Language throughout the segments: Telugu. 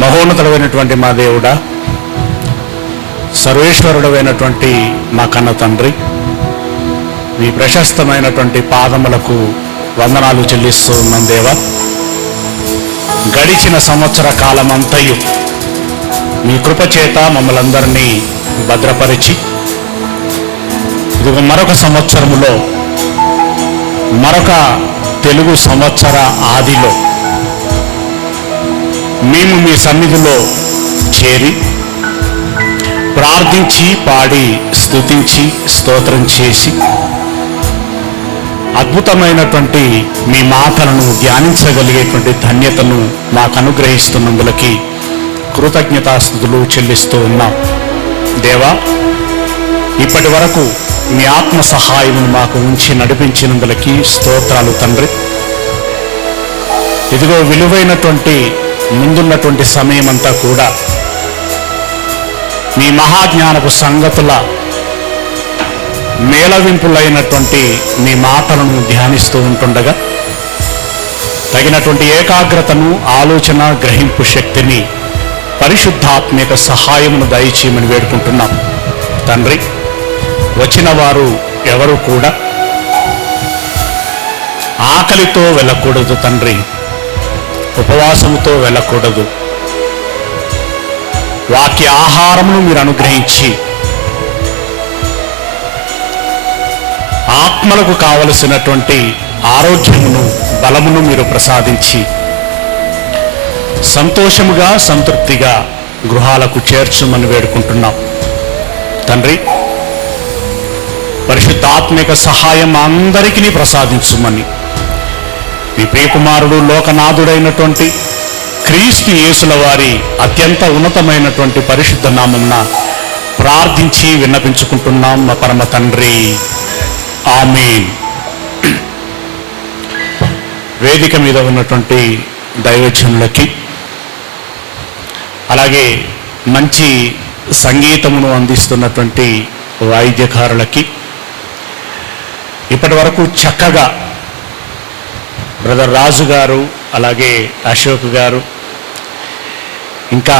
మహోన్నతుడైనటువంటి మా దేవుడా, సర్వేశ్వరుడైనటువంటి మా కన్న తండ్రి, మీ ప్రశస్తమైనటువంటి పాదములకు వందనాలు చెల్లిస్తూ ఉన్నాం దేవా. గడిచిన సంవత్సర కాలమంతయు మీ కృపచేత మమ్మల్ని అందరినీ భద్రపరిచి, ఇదిగో మరొక సంవత్సరములో, మరొక తెలుగు సంవత్సర ఆదిలో మేము మీ సన్నిధిలో చేరి ప్రార్థించి, పాడి, స్తుతించి, స్తోత్రం చేసి అద్భుతమైనటువంటి మీ మాటలను ధ్యానించగలిగేటువంటి ధన్యతను మాకు అనుగ్రహిస్తున్నందులకి కృతజ్ఞతాస్తుతులు చెల్లిస్తూ ఉన్నాం దేవా. ఇప్పటి వరకు మీ ఆత్మ సహాయమును మాకు ఉంచి నడిపించినందులకి స్తోత్రాలు తండ్రి. ఇదిగో విలువైనటువంటి ముందున్నటువంటి సమయం అంతా కూడా మీ మహాజ్ఞానపు సంగతుల మేళవింపులైనటువంటి మీ మాటలను ధ్యానిస్తూ ఉంటుండగా తగినటువంటి ఏకాగ్రతను, ఆలోచన, గ్రహింపు శక్తిని పరిశుద్ధాత్మిక సహాయమును దయచేయమని వేడుకుంటున్నాం తండ్రి. వచ్చిన వారు ఎవరు కూడా ఆకలితో వెళ్ళకూడదు తండ్రి, ఉపవాసముతో వెళ్ళకూడదు. వాక్య ఆహారమును మీరు అనుగ్రహించి ఆత్మలకు కావలసినటువంటి ఆరోగ్యమును, బలమును మీరు ప్రసాదించి సంతోషముగా, సంతృప్తిగా గృహాలకు చేర్చుమని వేడుకుంటున్నాం తండ్రి. పరిశుద్ధాత్మిక సహాయం అందరికీ ప్రసాదించుమని మీ ప్రియకుమారుడు, లోకనాథుడైనటువంటి క్రీస్తు యేసుల వారి అత్యంత ఉన్నతమైనటువంటి పరిశుద్ధ నామమున ప్రార్థించి విన్నపించుకుంటున్నాం మా పరమ తండ్రి, ఆమేన్. వేదిక మీద ఉన్నటువంటి దైవజనులకి, అలాగే మంచి సంగీతమును అందిస్తున్నటువంటి వాయిద్యకారులకి, ఇప్పటి వరకు చక్కగా బ్రదర్ రాజు గారు, అలాగే అశోక్ గారు, ఇంకా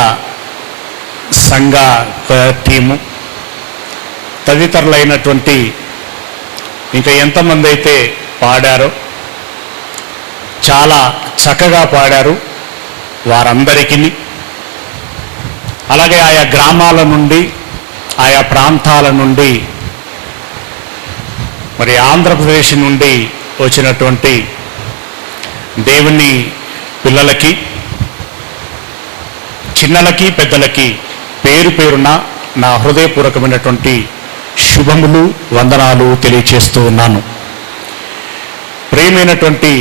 సంఘ టీము, తదితరులైనటువంటి ఇంకా ఎంతమంది అయితే పాడారో చాలా చక్కగా పాడారు. వారందరికీ, అలాగే ఆయా గ్రామాల నుండి, ఆయా ప్రాంతాల నుండి, మరి ఆంధ్రప్రదేశ్ నుండి వచ్చినటువంటి దేవుని పిల్లలకి, చిన్నలకి, పెద్దలకి పేరు పేరున నా హృదయపూర్వకమైనటువంటి శుభములు, వందనాలు తెలియచేస్తూ ఉన్నాను. ప్రియమైనటువంటి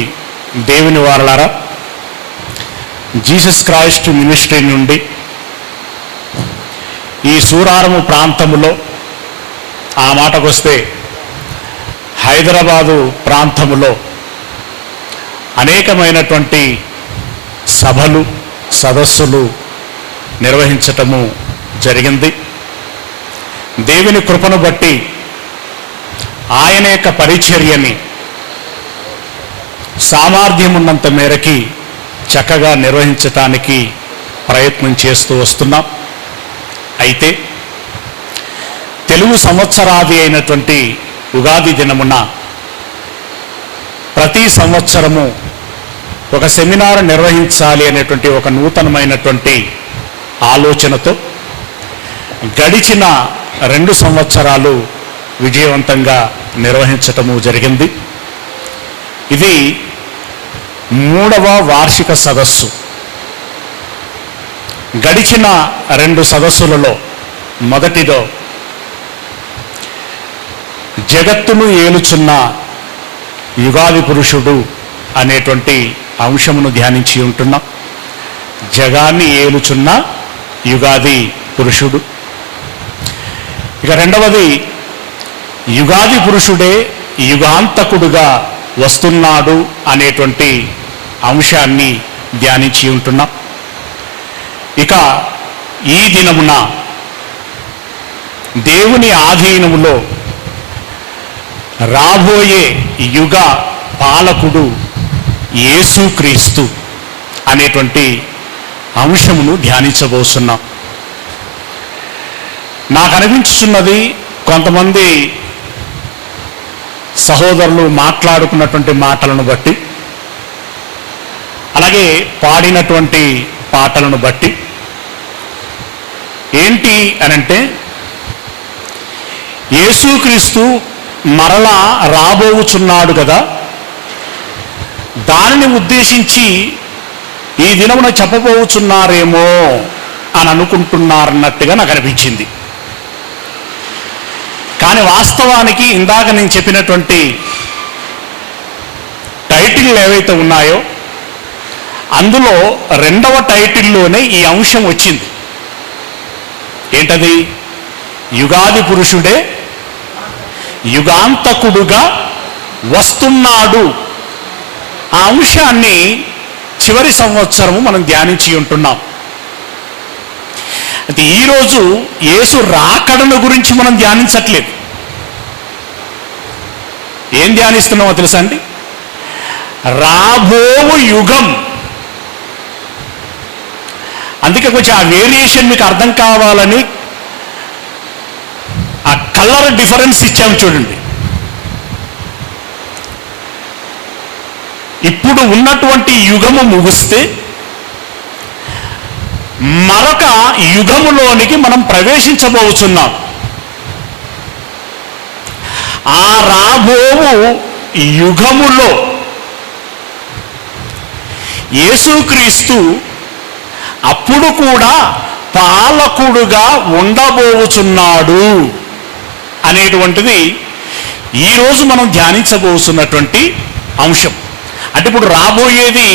దేవుని వారలారా, జీసస్ క్రైస్ట్ మినిస్ట్రీ నుండి ఈ సూరారము ప్రాంతములో, ఆ మాటకొస్తే హైదరాబాదు ప్రాంతములో అనేకమైనటువంటి సభలు, సదస్సులు నిర్వహించటము జరిగింది. దేవుని కృపను బట్టి ఆయన యొక్క పరిచర్యని సామర్థ్యమున్నంత మేరకి చక్కగా నిర్వహించటానికి ప్రయత్నం చేస్తూ వస్తున్నాం. అయితే తెలుగు సంవత్సరాది అయినటువంటి ఉగాది దినమున ప్రతి సంవత్సరము ఒక సెమినార్ నిర్వహించాలి అనేటువంటి ఒక నూతనమైనటువంటి ఆలోచనతో గడిచిన 2 సంవత్సరాలు విజయవంతంగా నిర్వహించటము జరిగింది. ఇది 3వ వార్షిక సదస్సు. గడిచిన 2 సదస్సులలో మొదటిదో జగత్తును ఏలుచున్న యుగాది పురుషుడు అనేటువంటి అంశమును ధ్యానించి ఉంటున్నాం. జగాన్ని ఏలుచున్న యుగాది పురుషుడు. ఇక రెండవది, యుగాది పురుషుడే యుగాంతకుడుగా వస్తున్నాడు అనేటువంటి అంశాన్ని ధ్యానించి ఉంటున్నాం. ఇక ఈ దినమున దేవుని ఆధీనములో రాబోయే యుగ పాలకుడు యేసుక్రీస్తు అనేటువంటి అంశమును ధ్యానించబోతున్నాం. నాకు అనిపించుచున్నది, కొంతమంది సహోదరులు మాట్లాడుకున్నటువంటి మాటలను బట్టి, అలాగే పాడినటువంటి పాటలను బట్టి ఏంటి అనంటే, యేసుక్రీస్తు మరలా రాబోచున్నాడు కదా, దానిని ఉద్దేశించి ఈ దినమున చెప్పబోచున్నారేమో అని అనుకుంటున్నారన్నట్టుగా నాకు అనిపించింది. కానీ వాస్తవానికి ఇందాక నేను చెప్పినటువంటి టైటిల్ ఏవైతే ఉన్నాయో అందులో రెండవ టైటిల్లోనే ఈ అంశం వచ్చింది. ఏంటది? యుగాది పురుషుడే యుగాంతకుడుగా వస్తున్నాడు. ఆ అంశాన్ని చివరి సంవత్సరము మనం ధ్యానించి ఉంటున్నాం. అయితే ఈరోజు యేసు రాకడను గురించి మనం ధ్యానించట్లేదు. ఏం ధ్యానిస్తున్నామో తెలుసా అండి? రాబోవు యుగం. అందుకే కొంచెం ఆ వేరియేషన్ మీకు అర్థం కావాలని ఆ కలర్ డిఫరెన్స్ ఇచ్చాము చూడండి. ఇప్పుడు ఉన్నటువంటి యుగము ముగిస్తే మరొక యుగములోనికి మనం ప్రవేశించబోతున్నాం. ఆ రాబోవు యుగములో యేసుక్రీస్తు అప్పుడు కూడా పాలకుడుగా ఉండబోచున్నాడు అనేటువంటిది ఈరోజు మనం ధ్యానించబోతున్నటువంటి అంశం. అంటే ఇప్పుడు రాబోయేది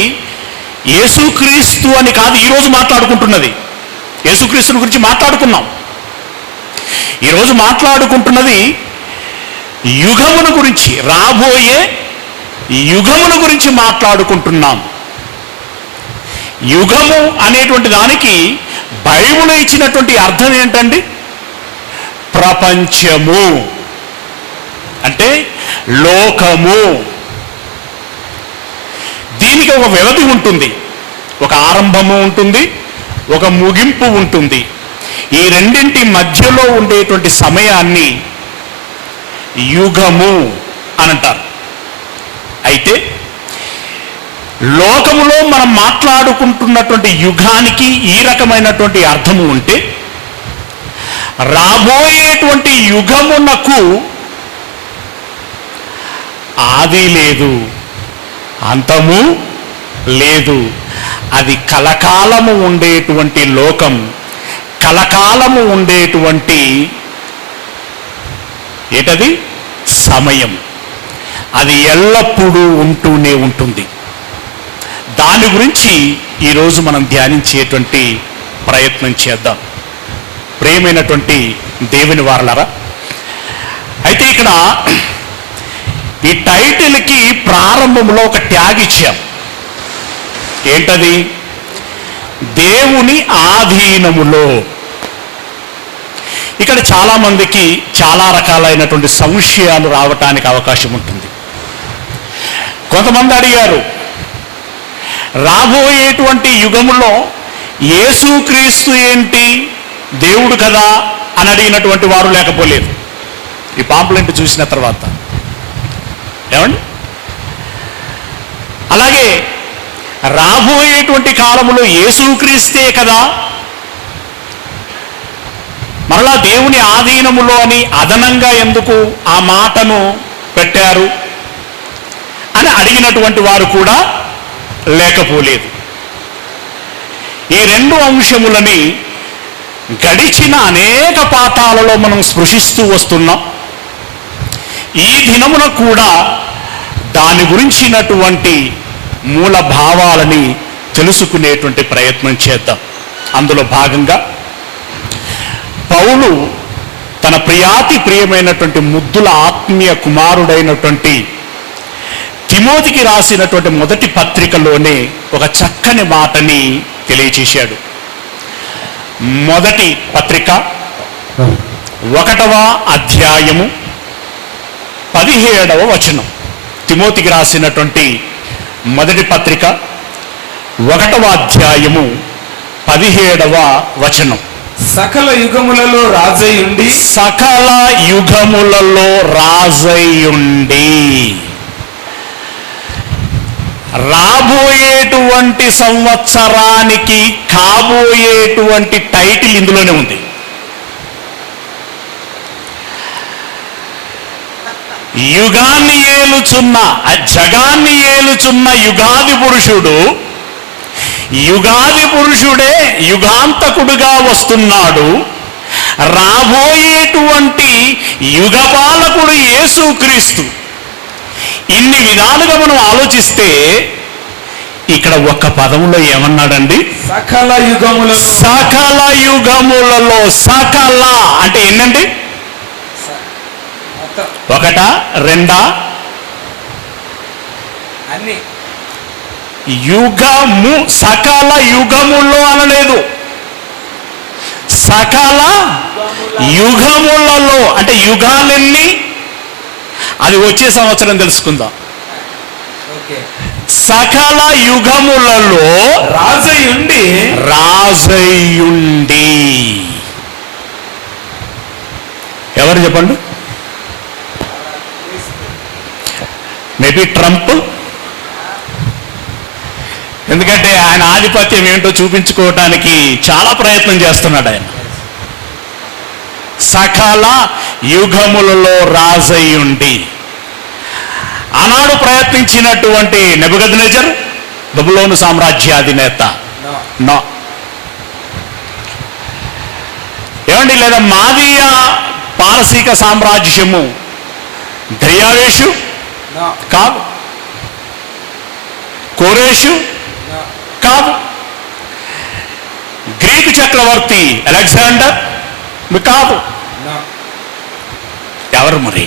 యేసుక్రీస్తు అని కాదు ఈరోజు మాట్లాడుకుంటున్నది. యేసుక్రీస్తుని గురించి మాట్లాడుకున్నాం. ఈరోజు మాట్లాడుకుంటున్నది యుగమును గురించి, రాబోయే యుగమును గురించి మాట్లాడుకుంటున్నాం. యుగము అనేటువంటి దానికి బైబిల్ ఇచ్చినటువంటి అర్థం ఏంటండి? ప్రపంచము అంటే లోకము. దీనికి ఒక వ్యవధి ఉంటుంది, ఒక ఆరంభము ఉంటుంది, ఒక ముగింపు ఉంటుంది. ఈ రెండింటి మధ్యలో ఉండేటువంటి సమయాన్ని యుగము అని అంటారు. అయితే లోకములో మనం మాట్లాడుకుంటున్నటువంటి యుగానికి ఈ రకమైనటువంటి అర్థము ఉంటే, రాబోయేటువంటి యుగమునకు ఆది లేదు, అంతము లేదు. అది కలకాలము ఉండేటువంటి లోకం, కలకాలము ఉండేటువంటి ఏంటది? సమయం. అది ఎల్లప్పుడూ ఉంటూనే ఉంటుంది. దాని గురించి ఈరోజు మనం ధ్యానించేటువంటి ప్రయత్నం చేద్దాం. ప్రియమైనటువంటి దేవుని వారలారా, అయితే ఇక్కడ ఈ టైటిల్కి ప్రారంభంలో ఒక ట్యాగ్ ఇచ్చాం. ఏంటది? దేవుని ఆధీనములో. ఇక్కడ చాలామందికి చాలా రకాలైనటువంటి సంశయాలు రావటానికి అవకాశం ఉంటుంది. కొంతమంది అడిగారు, రాబోయేటువంటి యుగములో యేసుక్రీస్తు ఏంటి, దేవుడు కదా అని అడిగినటువంటి వారు లేకపోలేదు ఈ పాంప్లెంట్ చూసిన తర్వాత. ఏమండి? అలాగే రాబోయేటువంటి కాలములో యేసుక్రీస్తే కదా, మరలా దేవుని ఆధీనములో అని అదనంగా ఎందుకు ఆ మాటను పెట్టారు అని అడిగినటువంటి వారు కూడా లేకపోలేదు. ఈ రెండు అంశములని గడిచిన అనేక పాఠాలలో మనం స్పృశిస్తూ వస్తున్నాం. ఈ దినమున కూడా దాని గురించినటువంటి మూల భావాలని తెలుసుకునేటువంటి ప్రయత్నం చేద్దాం. అందులో భాగంగా పౌలు తన ప్రియమైనటువంటి ముద్దుల ఆత్మీయ కుమారుడైనటువంటి తిమోతికి రాసినటువంటి మొదటి పత్రికలోనే ఒక చక్కని మాటని తెలియచేశాడు. మొదటి పత్రిక 1వ అధ్యాయము 17వ వచనం. తిమోతికి రాసినటువంటి మొదటి పత్రిక 1వ అధ్యాయము 17వ వచనం. సకల యుగములలో రాజయ్యుండి, సకల యుగములలో రాజయ్యుండి. రాబోయేటువంటి సంవత్సరానికి కాబోయేటువంటి టైటిల్ ఇందులోనే ఉంది. యుగాన్ని ఏలుచున్న, జగాన్ని ఏలుచున్న యుగాది పురుషుడు, యుగాది పురుషుడే యుగాంతకుడుగా వస్తున్నాడు. రాబోయేటువంటి యుగపాలకుడు యేసుక్రీస్తు. ఇన్ని విధాలుగా మనం ఆలోచిస్తే ఇక్కడ ఒక్క పదములో ఏమన్నాడండి? సకల యుగములలో. సకల యుగములలో. సకల అంటే ఏంటండి? ఒకటా రెండా? అన్ని. యుగము, సకల యుగములో అనలేదు, సకల యుగములలో. అంటే యుగాలెన్ని? అది వచ్చే సంవత్సరం తెలుసుకుందాం. సకల యుగములలో రాజయ్యుండి. రాజయ్యుండి ఎవరు చెప్పండి? Maybe Trump. ఎందుకంటే ఆయన ఆధిపత్యం ఏంటో చూపించుకోవటానికి చాలా ప్రయత్నం చేస్తున్నాడు ఆయన. సకల యుగములలో రాజయ్యుండి. ఆనాడు ప్రయత్నించినటువంటి నెబుకద్నెజర్ బబులోను సామ్రాజ్యాధినేత నో. ఏమండి? లేదా మాదీయ పారసీక సామ్రాజ్యము దర్యావేషు కాదు, కోరేషు కాదు, గ్రీకు చక్రవర్తి అలెగ్జాండర్ కాదు. ఎవరు మరి?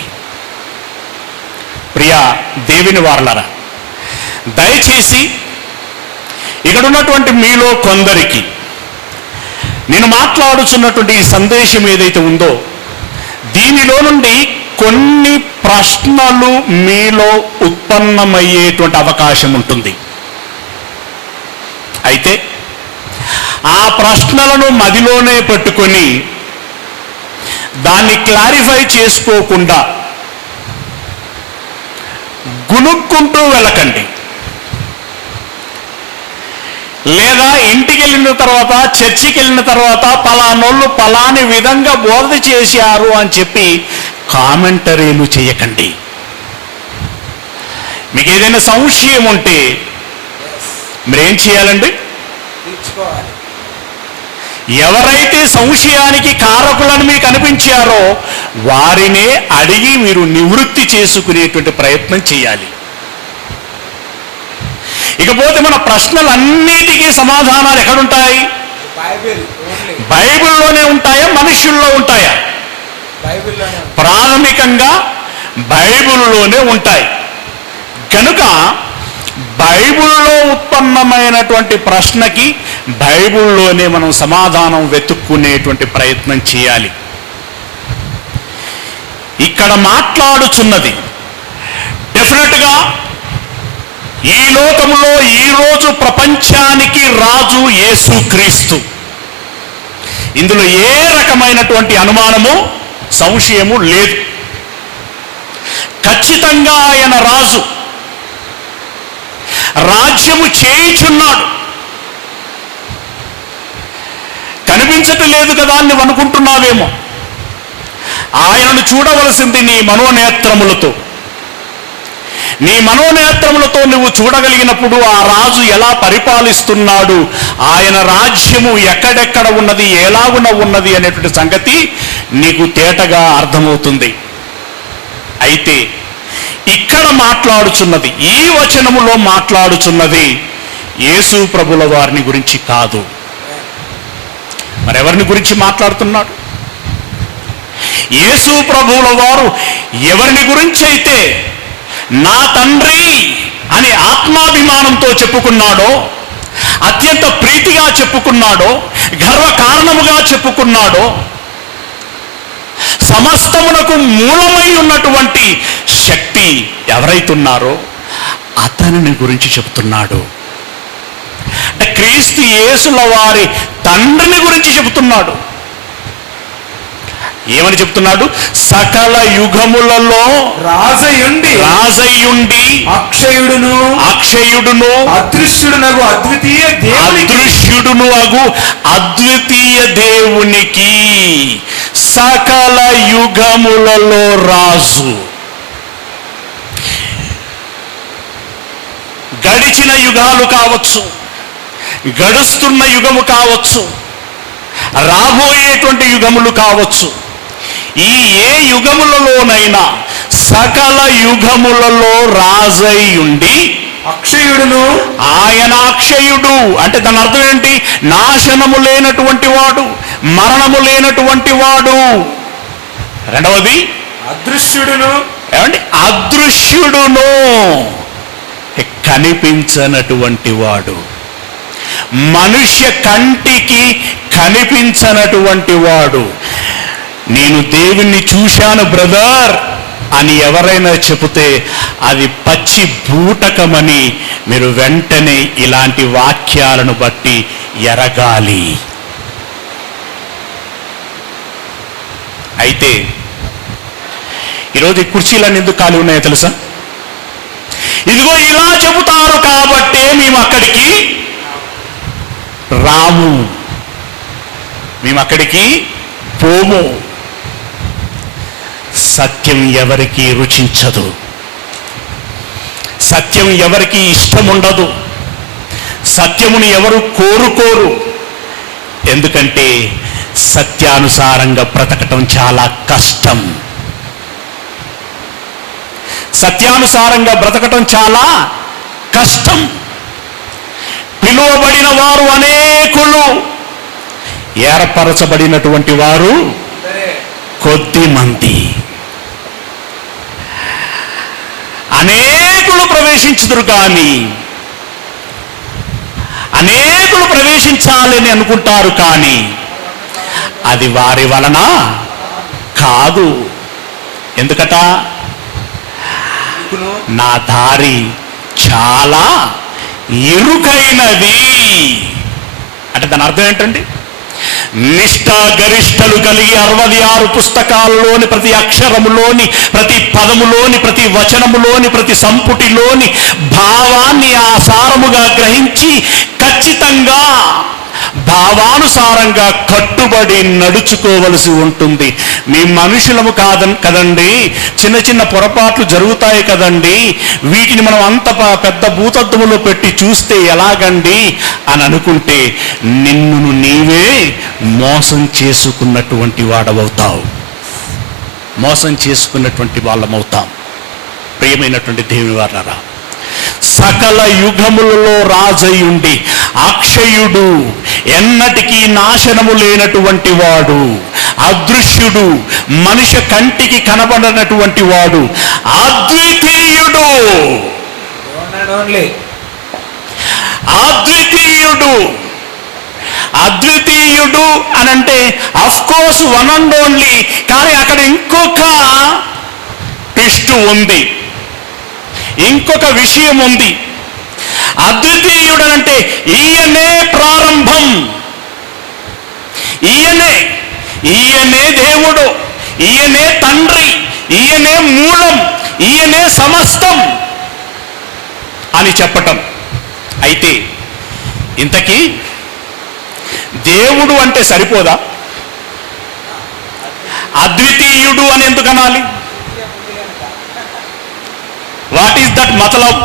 ప్రియా దేవుని వారలారా, దయచేసి ఇక్కడ ఉన్నటువంటి మీలో కొందరికి నేను మాట్లాడుచున్నటువంటి ఈ సందేశం ఏదైతే ఉందో దీనిలో నుండి కొన్ని ప్రశ్నలు మీలో ఉత్పన్నమయ్యేటువంటి అవకాశం ఉంటుంది. అయితే ఆ ప్రశ్నలను మదిలోనే పెట్టుకొని దాన్ని క్లారిఫై చేసుకోకుండా గునుక్కుంటూ వెళ్ళకండి. లేదా ఇంటికి వెళ్ళిన తర్వాత, చర్చికి వెళ్ళిన తర్వాత పలానోళ్ళు పలాని విధంగా బోధ చేశారు అని చెప్పి కామెంటరీలు చేయకండి. మీకు ఏదైనా సంశయం ఉంటే మీరేం చేయాలండి? ఎవరైతే సంశయానికి కారకులను మీకు అనిపించారో వారినే అడిగి మీరు నివృత్తి చేసుకునేటువంటి ప్రయత్నం చేయాలి. ఇకపోతే మన ప్రశ్నలన్నిటికీ సమాధానాలు ఎక్కడుంటాయి? బైబిల్లోనే ఉంటాయా, మనుషుల్లో ఉంటాయా? ప్రాథమికంగా బైబిల్లోనే ఉంటాయి. కనుక బైబిల్లో ఉత్పన్నమైనటువంటి ప్రశ్నకి బైబిల్లోనే మనం సమాధానం వెతుక్కునేటువంటి ప్రయత్నం చేయాలి. ఇక్కడ మాట్లాడుచున్నది డెఫినెట్గా ఈ లోకంలో ఈరోజు ప్రపంచానికి రాజు యేసుక్రీస్తు. ఇందులో ఏ రకమైనటువంటి అనుమానము, సంశయము లేదు. ఖచ్చితంగా ఆయన రాజు, రాజ్యము చేయుచున్నాడు. కనిపించటం లేదు కదా అని నువ్వు అనుకుంటున్నావేమో. ఆయనను చూడవలసింది నీ మనోనేత్రములతో. నీ మనోనేత్రములతో నువ్వు చూడగలిగినప్పుడు ఆ రాజు ఎలా పరిపాలిస్తున్నాడు, ఆయన రాజ్యము ఎక్కడెక్కడ ఉన్నది, ఎలాగున ఉన్నది అనేటువంటి సంగతి నీకు తేటగా అర్థమవుతుంది. అయితే ఇక్కడ మాట్లాడుచున్నది, ఈ వచనములో మాట్లాడుచున్నది యేసు ప్రభుల వారిని గురించి కాదు. మరెవరిని గురించి మాట్లాడుతున్నాడు? యేసు ప్రభువుల వారు ఎవరిని గురించి అయితే నా తండ్రి అని ఆత్మాభిమానంతో చెప్పుకున్నాడో, అత్యంత ప్రీతిగా చెప్పుకున్నాడో, గర్వకారణముగా చెప్పుకున్నాడో, సమస్తమునకు మూలమై ఉన్నటువంటి శక్తి ఎవరైతున్నారో అతనిని గురించి చెప్తున్నాడు. అంటే క్రీస్తు యేసుల వారి తండ్రిని గురించి చెబుతున్నాడు. ఏమని చెప్తున్నాడు? సకల యుగములలో రాజయుండి అక్షయుడును అదృశ్యుడును అగు అద్వితీయ దేవునికి సకల యుగములలో రాజు. గడిచిన యుగాలు కావచ్చు, గడుస్తున్న యుగము కావచ్చు, రాబోయేటువంటి యుగములు కావచ్చు, ఈ ఏ యుగములలోనైనా సకల యుగములలో రాజై ఉండి అక్షయుడును, ఆయన అక్షయుడు అంటే దాని అర్థం ఏంటి? నాశనము లేనటువంటి వాడు, మరణము లేనటువంటి వాడు. రెండవది అదృశ్యుడును. ఏమండి? అదృశ్యుడును, కనిపించనటువంటి వాడు, మనుష్య కంటికి కనిపించనటువంటి వాడు. నేను దేవుణ్ణి చూశాను బ్రదర్ అని ఎవరైనా చెబితే అది పచ్చి బూటకమని మీరు వెంటనే ఇలాంటి వాక్యాలను బట్టి ఎరగాలి. అయితే ఈరోజు ఈ కుర్చీలన్నీ ఎందుకు ఖాళీ ఉన్నాయో తెలుసా? ఇదిగో ఇలా చెబుతారు కాబట్టే మేము అక్కడికి రాము, మేము అక్కడికి పోము. సత్యం ఎవరికి రుచించదు, సత్యం ఎవరికి ఇష్టం ఉండదు, సత్యముని ఎవరు కోరుకోరు. ఎందుకంటే సత్యానుసారంగా బ్రతకటం చాలా కష్టం. సత్యానుసారంగా బ్రతకటం చాలా కష్టం. పిలువబడిన వారు అనేకులు, ఏర్పరచబడినటువంటి వారు కొద్ది మంది. అనేకులు ప్రవేశించుదురు కానీ, అనేకులు ప్రవేశించాలని అనుకుంటారు కానీ అది వారి వలన కాదు. ఎందుకట? నా దారి చాలా ఇరుకైనది. అంటే దాని అర్థం ఏంటండి? నిష్ఠా గరిష్టలు కలిగి 66 పుస్తకాలలోని ప్రతి అక్షరములోని, ప్రతి పదములోని, ప్రతి వచనములోని, ప్రతి సంపుటిలోని భావాన్ని ఆసారముగా గ్రహించి ఖచ్చితంగా భావానుసారంగా కట్టుబడి నడుచుకోవలసి ఉంటుంది. మీ మనుషులము కదండి, చిన్న చిన్న పొరపాట్లు జరుగుతాయి కదండి, వీటిని మనం అంత పెద్ద భూతత్వములో పెట్టి చూస్తే ఎలాగండి అని అనుకుంటే నిన్ను నీవే మోసం చేసుకున్నటువంటి వాడవవుతావు, మోసం చేసుకున్నటువంటి వాళ్ళమవుతాం. ప్రియమైనటువంటి దేవుని వారలారా, సకల యుగములలో రాజయుండి అక్షయుడు, ఎన్నటికీ నాశనము లేనటువంటి వాడు, అదృశ్యుడు, మనుష్య కంటికి కనబడనటువంటి వాడు, అద్వితీయుడు. అద్వితీయుడు, అద్వితీయుడు అని అంటే of course one and only, కానీ అక్కడ ఇంకొక ట్విస్ట్ ఉంది, ఇంకొక విషయం ఉంది. అద్వితీయుడనంటే ఈయనే ప్రారంభం, ఈయనే దేవుడు, ఈయనే తండ్రి, ఈయనే మూలం, ఈయనే సమస్తం అని చెప్పటం. అయితే ఇంతకీ దేవుడు అంటే సరిపోదా? అద్వితీయుడు అని ఎందుకు అనాలి? వాట్ ఈస్ దట్ మతలబ్?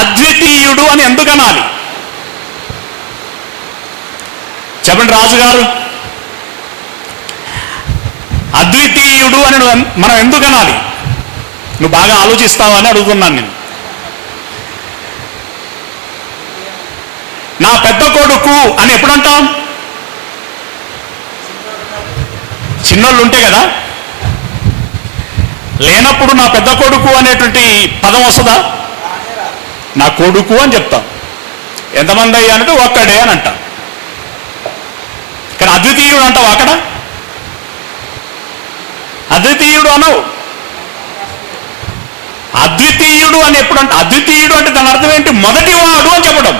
అద్వితీయుడు అని ఎందుకు అనాలి? చెప్పండి రాజుగారు, అద్వితీయుడు అని మనం ఎందుకు అనాలి? నువ్వు బాగా ఆలోచిస్తావా అని అడుగుతున్నాను నేను. నా పెద్ద కొడుకు అని ఎప్పుడు అంటాం? చిన్నోళ్ళు ఉంటే కదా. లేనప్పుడు నా పెద్ద కొడుకు అనేటువంటి పదం వస్తుందా? నా కొడుకు అని చెప్తాం. ఎంతమంది అయ్యా అంటే ఒక్కడే అని అంటాం. కానీ అద్వితీయుడు అంటావు అక్కడ? అద్వితీయుడు అనవు. అద్వితీయుడు అని ఎప్పుడంటే, అద్వితీయుడు అంటే దాని అర్థం ఏంటి? మొదటివాడు అని చెప్పడం.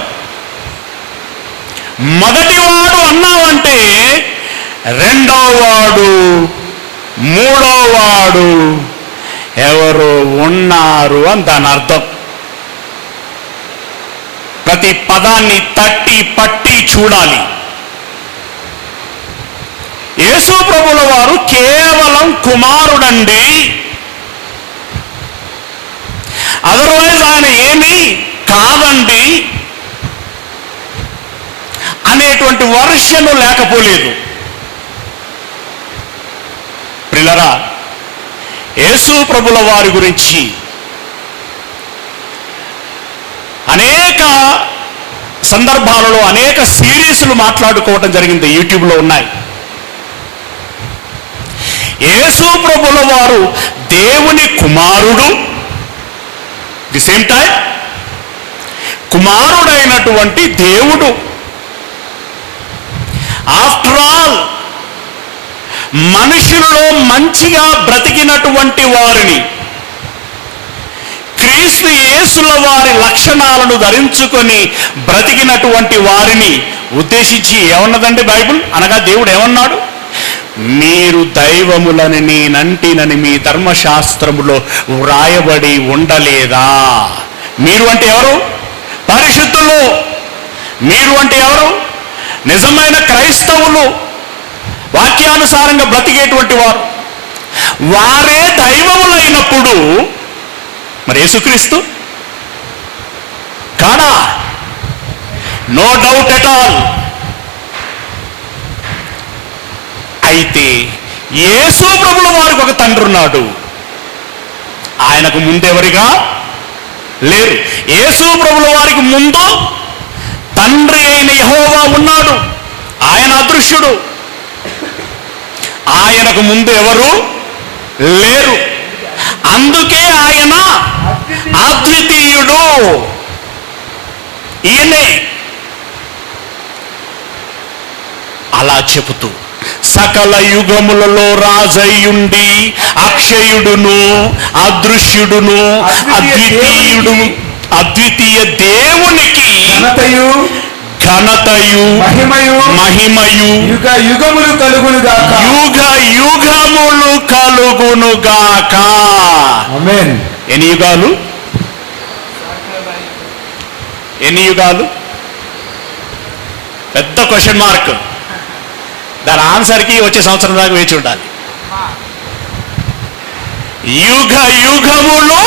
మొదటివాడు అన్నావంటే రెండోవాడు, మూడోవాడు ఎవరు ఉన్నారు అని దాని అర్థం. ప్రతి పదాన్ని తట్టి పట్టి చూడాలి. యేసు ప్రభుల వారు కేవలం కుమారుడండి, అదర్వైజ్ ఆయన ఏమీ కాదండి అనేటువంటి వర్షను లేకపోలేదు. ప్రియులారా, యేసు ప్రభుల వారి గురించి అనేక సందర్భాలలో అనేక సిరీస్లు మాట్లాడుకోవటం జరిగింది, యూట్యూబ్లో ఉన్నాయి. యేసు ప్రభుల వారు దేవుని కుమారుడు, ది సేమ్ టైం కుమారుడైనటువంటి దేవుడు. ఆఫ్టర్ ఆల్ మనుషులలో మంచిగా బ్రతికినటువంటి వారిని, క్రీస్తు యేసుల వారి లక్షణాలను ధరించుకొని బ్రతికినటువంటి వారిని ఉద్దేశించి ఏమన్నదండి బైబిల్? అనగా దేవుడు ఏమన్నాడు? మీరు దైవములని నేనంటినని మీ ధర్మశాస్త్రములో వ్రాయబడి ఉండలేదా? మీరు అంటే ఎవరు? పరిశుద్ధులు. మీరు అంటే ఎవరు? నిజమైన క్రైస్తవులు, వాక్యానుసారంగా బ్రతికేటువంటి వారు. వారే దైవములైనప్పుడు మరి యేసుక్రీస్తు కాడా? No doubt at all. అయితే యేసు ప్రభుల వారికి ఒక తండ్రి ఉన్నాడు, ఆయనకు ముందెవరిగా లేరు. యేసు ప్రభుల వారికి ముందు తండ్రి అయిన యెహోవా ఉన్నాడు, ఆయన అదృశ్యుడు. ఆయనకు ముందు ఎవరు లేరు, అందుకే ఆయన అద్వితీయుడు. ఈయనే అలా చెబుతూ సకల యుగములలో రాజయ్యుండి అక్షయుడును అదృశ్యుడును అద్వితీయుడు అద్వితీయ దేవునికి ఘనతయు మహిమయు యుగ యుగములు కలుగునుగాక. యుగ యుగములు కలుగునుగాక. ఆమేన్. ఎన్ని యుగాలు? ఎన్ని యుగాలు? పెద్ద క్వశ్చన్ మార్క్. దాని ఆన్సర్కి వచ్చే సంవత్సరం దాకా వేచి ఉండాలి. యుగ యుగములు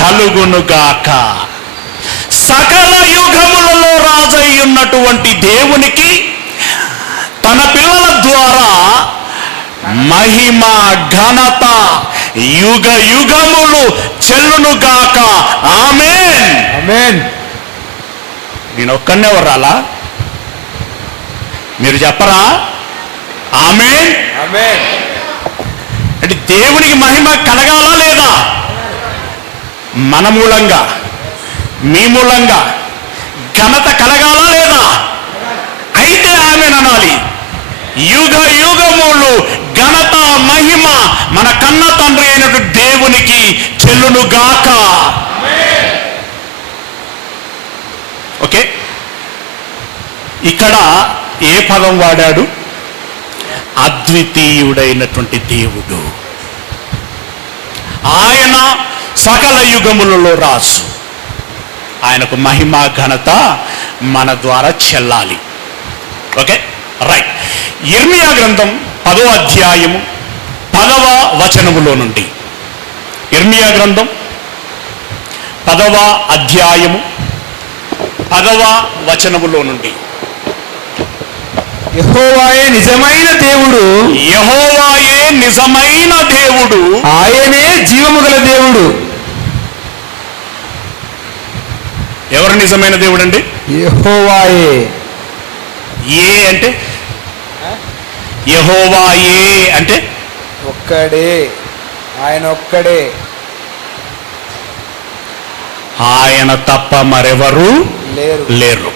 కలుగునుగాక. సకల యుగములలో రాజయ్యున్నటువంటి దేవునికి తన పిల్లల ద్వారా మహిమ ఘనత యుగ యుగములు చెల్లునుగాక. ఆమేన్. ఆమేన్. నేను ఒక్కనే వర్రాలా? మీరు చెప్పరా? ఆమేన్. ఆమేన్. అంటే దేవునికి మహిమ కలగాలా లేదా? మన మూలంగా, మీ మూలంగా ఘనత కలగాలా లేదా? అయితే ఆమేన్ అనాలి. యుగ యుగములు ఘనత మహిమ మన కన్న తండ్రి అయినటువంటి దేవునికి చెల్లునుగాక. ఓకే, ఇక్కడ ఏ పదం వాడాడు? అద్వితీయుడైనటువంటి దేవుడు. ఆయన సకల యుగములలో రాజు. ఆయనకు మహిమ ఘనత మన ద్వారా చెల్లాలి. Okay, right. యిర్మీయా గ్రంథం 10వ అధ్యాయము 10వ వచనములో నుండి. యిర్మీయా గ్రంథం 10వ అధ్యాయము 10వ వచనములో నుండి. యెహోవాయే నిజమైన దేవుడు, యెహోవాయే నిజమైన దేవుడు, ఆయనే జీవము గల దేవుడు. ఎవరు నిజమైన దేవుడు అండి? యెహోవాయే. ఏ అంటే యెహోవాయే అంటే ఒక్కడే, ఆయన ఒక్కడే. ఆయన తప్ప మరెవరు లేరు. లేరు.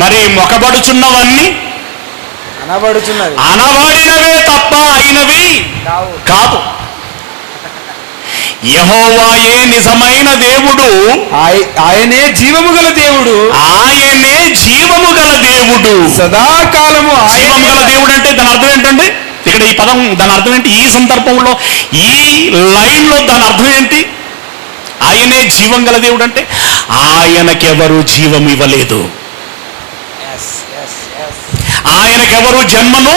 మరి మొకబడుచున్నవన్నీ అనబడుచున్నది అనబడినవే తప్ప అయినవి కాదు. యెహోవాయే నిజమైన దేవుడు, ఆయనే జీవము గల దేవుడు, ఆయనే జీవము గల దేవుడు. సదాకాలము జీవము గల దేవుడు అంటే దాని అర్థం ఏంటండి? ఇక్కడ ఈ పదం దాని అర్థం ఏంటి? ఈ సందర్భంలో ఈ లైన్లో దాని అర్థం ఏంటి? ఆయనే జీవం గల దేవుడు అంటే ఆయనకెవరు జీవం ఇవ్వలేదు, ఆయనకెవరు జన్మను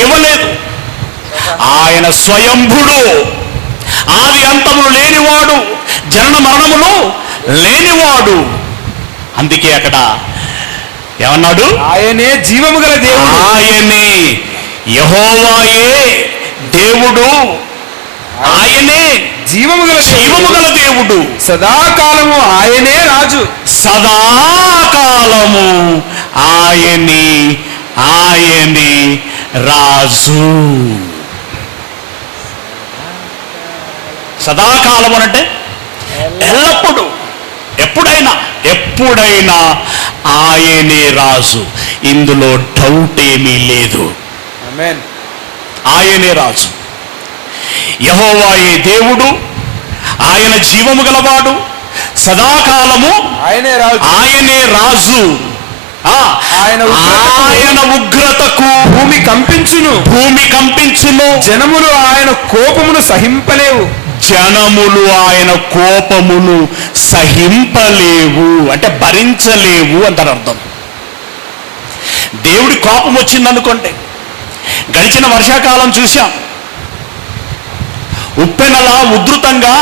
ఇవ్వలేదు. ఆయన స్వయంభుడు, ఆది అంతములు లేనివాడు, జనన మరణములు లేనివాడు. అందుకే అక్కడ ఏమన్నాడు? ఆయనే జీవము గల దేవుడు, ఆయనే యెహోవాయే దేవుడు, ఆయనే జీవము గల దేవుడు. సదాకాలము ఆయనే రాజు, సదాకాలము ఆయనే రాజు. సదాకాలం అంటే ఎల్లప్పుడూ, ఎప్పుడైనా ఆయనే రాజు. ఇందులో డౌట్ ఏమీ లేదు. ఆమేన్. ఆయనే రాజు. యెహోవాయే దేవుడు, ఆయన జీవము గలవాడు, సదాకాలము ఆయనే రాజు. ఆయన ఉగ్రతకు భూమి కంపించును, జనములు ఆయన కోపమును సహింపలేవు. జనములు ఆయన కోపమును సహింపలేవు అంటే భరించలేవు అంటారు అర్థం. దేవుడి కోపం వచ్చిందనుకోండి, గడిచిన వర్షాకాలం చూశాం, ఉప్పెనలా ఉధృతంగా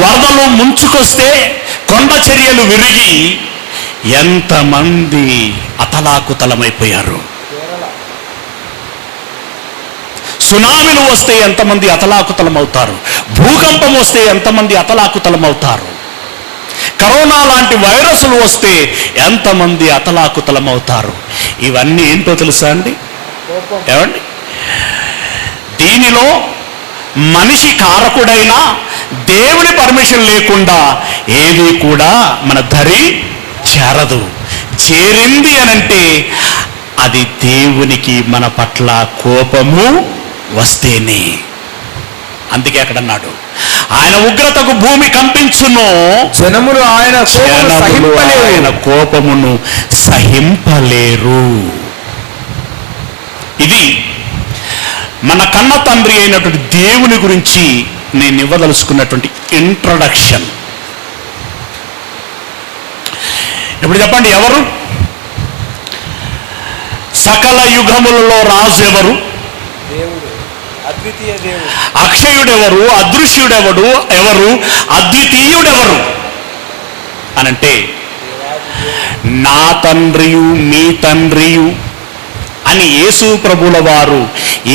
వరదలు ముంచుకొస్తే కొండ చర్యలు విరిగి ఎంతమంది అతలాకుతలమైపోయారు. సునామీలు వస్తే ఎంతమంది అతలాకుతలమవుతారు, భూకంపం వస్తే ఎంతమంది అతలాకుతలమవుతారు, కరోనా లాంటి వైరస్లు వస్తే ఎంతమంది అతలాకుతలమవుతారు. ఇవన్నీ ఏంటో తెలుసా అండి? ఏమండి, దీనిలో మనిషి కారకుడైనా దేవుని పర్మిషన్ లేకుండా ఏది కూడా మన దరి చేరదు. చేరింది అనంటే అది దేవునికి మన పట్ల కోపము వస్తేనే. అందుకే అక్కడ అన్నాడు, ఆయన ఉగ్రతకు భూమి కంపించును, జనములు ఆయన కోపమును సహింపలేరు. ఇది మన కన్న తండ్రి అయినటువంటి దేవుని గురించి నేను ఇవ్వదలుచుకున్నటువంటి ఇంట్రొడక్షన్. ఇప్పుడు చెప్పండి, ఎవరు సకల యుగములలో రాజు? ఎవరు? అక్షయుడెవరు? అదృశ్యుడెవడు? ఎవరు? అద్వితీయుడెవరు అనంటే నా తండ్రియు మీ తండ్రియు అని యేసు ప్రభుల వారు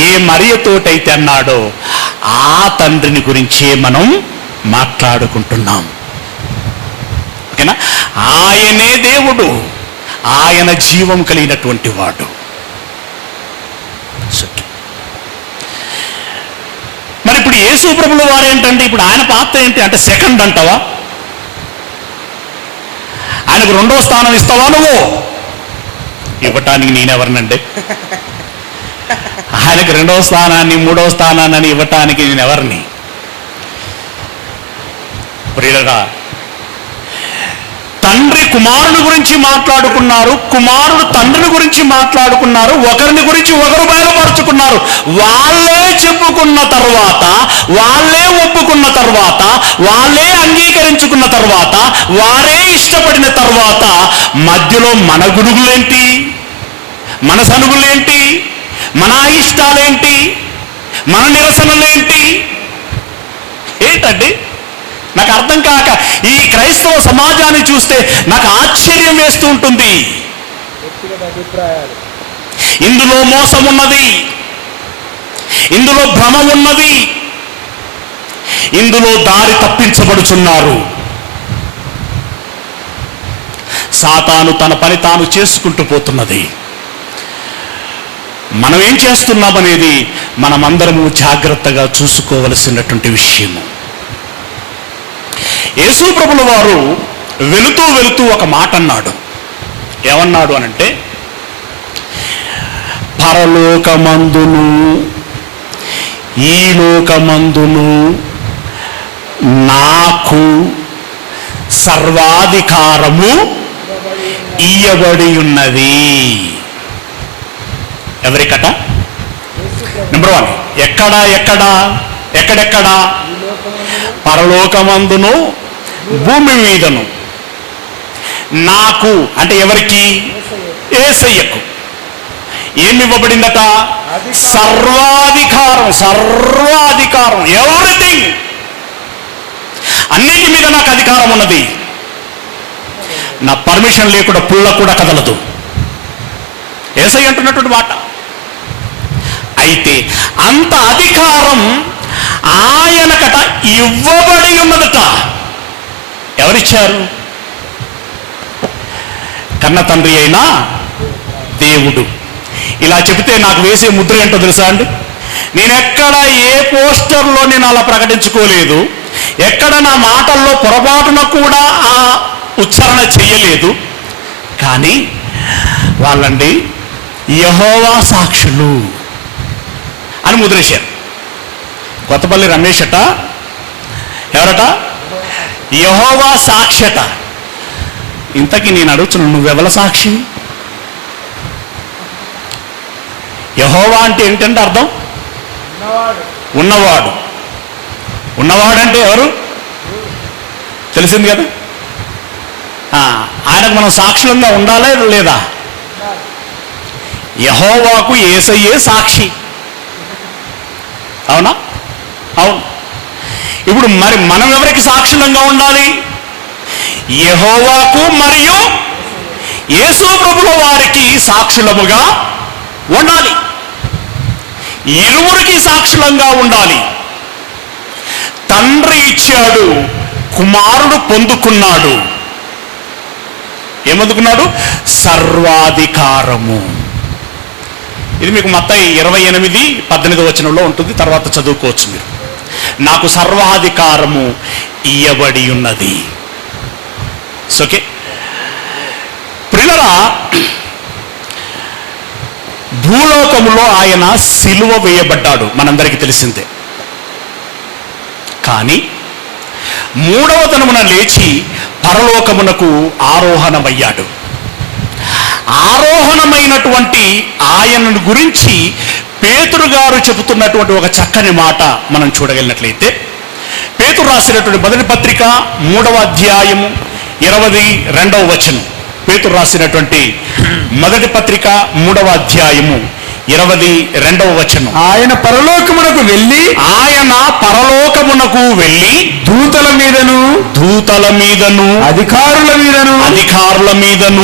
ఏ మరియతోటైతే అన్నాడో ఆ తండ్రిని గురించే మనం మాట్లాడుకుంటున్నాం. ఓకేనా? ఆయనే దేవుడు, ఆయన జీవం కలిగినటువంటి వాడు. మరి ఇప్పుడు యేసు ప్రభుల వారు ఏంటంటే, ఇప్పుడు ఆయన పాత్ర ఏంటి అంటే సెకండ్ అంటావా? ఆయనకు రెండవ స్థానం ఇస్తావా నువ్వు? ఇవ్వటానికి నేనెవరినండి? ఆయనకు రెండవ స్థానాన్ని మూడవ స్థానాన్ని ఇవ్వటానికి నేను ఎవరిని? ప్రియులరా, తండ్రి కుమారుని గురించి మాట్లాడుకున్నారు, కుమారుడు తండ్రిని గురించి మాట్లాడుకున్నారు, ఒకరిని గురించి ఒకరు బయలుపరుచుకున్నారు. వాళ్ళే చెప్పుకున్న తర్వాత, వాళ్ళే ఒప్పుకున్న తర్వాత, వాళ్ళే అంగీకరించుకున్న తర్వాత, వారే ఇష్టపడిన తర్వాత మధ్యలో మన గురుగులేంటి, మన సనుగులేంటి, మన ఇష్టాలేంటి, మన నిరసనలేంటి? ఏంటండి నాకు అర్థం కాక ఈ క్రైస్తవ సమాజాన్ని చూస్తే నాకు ఆశ్చర్యం వేస్తూ ఉంటుంది. ఇందులో మోసం ఉన్నది, ఇందులో భ్రమ ఉన్నది, ఇందులో దారి తప్పించబడుచున్నారు. సాతాను తన పని తాను చేసుకుంటూ పోతున్నది. మనం ఏం చేస్తున్నామనేది మనమందరము జాగ్రత్తగా చూసుకోవలసినటువంటి విషయము. యేసు ప్రభుల వారు వెళుతూ వెళుతూ ఒక మాట అన్నాడు. ఏమన్నాడు అనంటే, పరలోకమందును ఈ లోకమందును నాకు సర్వాధికారము ఇయ్యబడి ఉన్నది. ఎవరికట? నెంబర్ 1, ఎక్కడెక్కడ? పరలోకమందును భూమి మీదను. నాకు అంటే ఎవరికి? యేసయ్యకు. ఏమి ఇవ్వబడిందట? సర్వాధికారం, ఎవ్రీథింగ్. అన్నిటి మీద నాకు అధికారం ఉన్నది. నా పర్మిషన్ లేకుండా పుల్ల కూడా కదలదు. యేసయ్య అంటున్నటువంటి మాట. అయితే అంత అధికారం ఆయనకట ఇవ్వబడి ఉన్నదట. ఎవరిచ్చారు? కన్న తండ్రి అయినా దేవుడు. ఇలా చెబితే నాకు వేసే ముద్ర ఏంటో తెలుసా అండి? నేనెక్కడ ఏ పోస్టర్లో నేను అలా ప్రకటించుకోలేదు, ఎక్కడ నా మాటల్లో పొరపాటున కూడా ఆ ఉచ్చారణ చెయ్యలేదు. కానీ వాళ్ళండి యెహోవా సాక్షులు అని ముద్రేశారు. కొత్తపల్లి రమేష్ అట, ఎవరట? యెహోవా సాక్షిట. ఇంతకీ నేను అడుగుతున్నాను, నువ్వెవల సాక్షి? యెహోవా అంటే ఏంటంటే అర్థం? ఉన్నవాడు. ఉన్నవాడంటే ఎవరు? తెలిసింది కదా. ఆయనకు మనం సాక్షులంగా ఉండాలా లేదా? యెహోవాకు యేసయ్యే సాక్షి. అవునా? అవును. ఇప్పుడు మరి మనం ఎవరికి సాక్షులంగా ఉండాలి? యెహోవాకు మరియు యేసు ప్రభుల వారికి సాక్షులముగా ఉండాలి. ఇరువురికి సాక్షులంగా ఉండాలి. తండ్రి ఇచ్చాడు, కుమారుడు పొందుకున్నాడు. ఏమొందుకున్నాడు? సర్వాధికారము. ఇది మీకు మత్తయి 28:18 వచనంలో ఉంటుంది, తర్వాత చదువుకోవచ్చు మీరు. నాకు సర్వాధికారము ఇయ్యబడి ఉన్నది. ఓకే ప్రియులారా, భూలోకములో ఆయన సిలువ వేయబడ్డాడు, మనందరికీ తెలిసిందే. కానీ 3వ దినమున లేచి పరలోకమునకు ఆరోహణమయ్యాడు. ఆరోహణమైనటువంటి ఆయనను గురించి పేతురు గారు చెబుతున్నటువంటి ఒక చక్కని మాట మనం చూడగలిగినట్లయితే, పేతురు రాసినటువంటి మొదటి పత్రిక 3వ అధ్యాయము 22వ వచనం. పేతురు రాసినటువంటి మొదటి పత్రిక 3వ అధ్యాయము 22వ వచనం. ఆయన పరలోకమునకు వెళ్ళి దూతల మీదను అధికారుల మీదను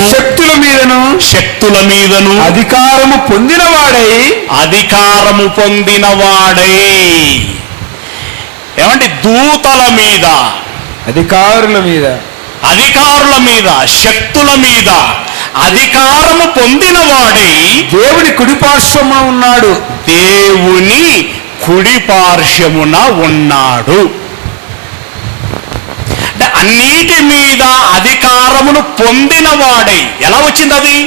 శక్తుల మీదను అధికారము పొందినవాడై. ఏమంటే దూతల మీద, అధికారుల మీద, శక్తుల మీద అధికారము పొందినవాడై దేవుని కుడిపార్శ్వమున ఉన్నాడు. అంటే అన్నిటి మీద అధికారమును పొందినవాడై. ఎలా వచ్చింది అది?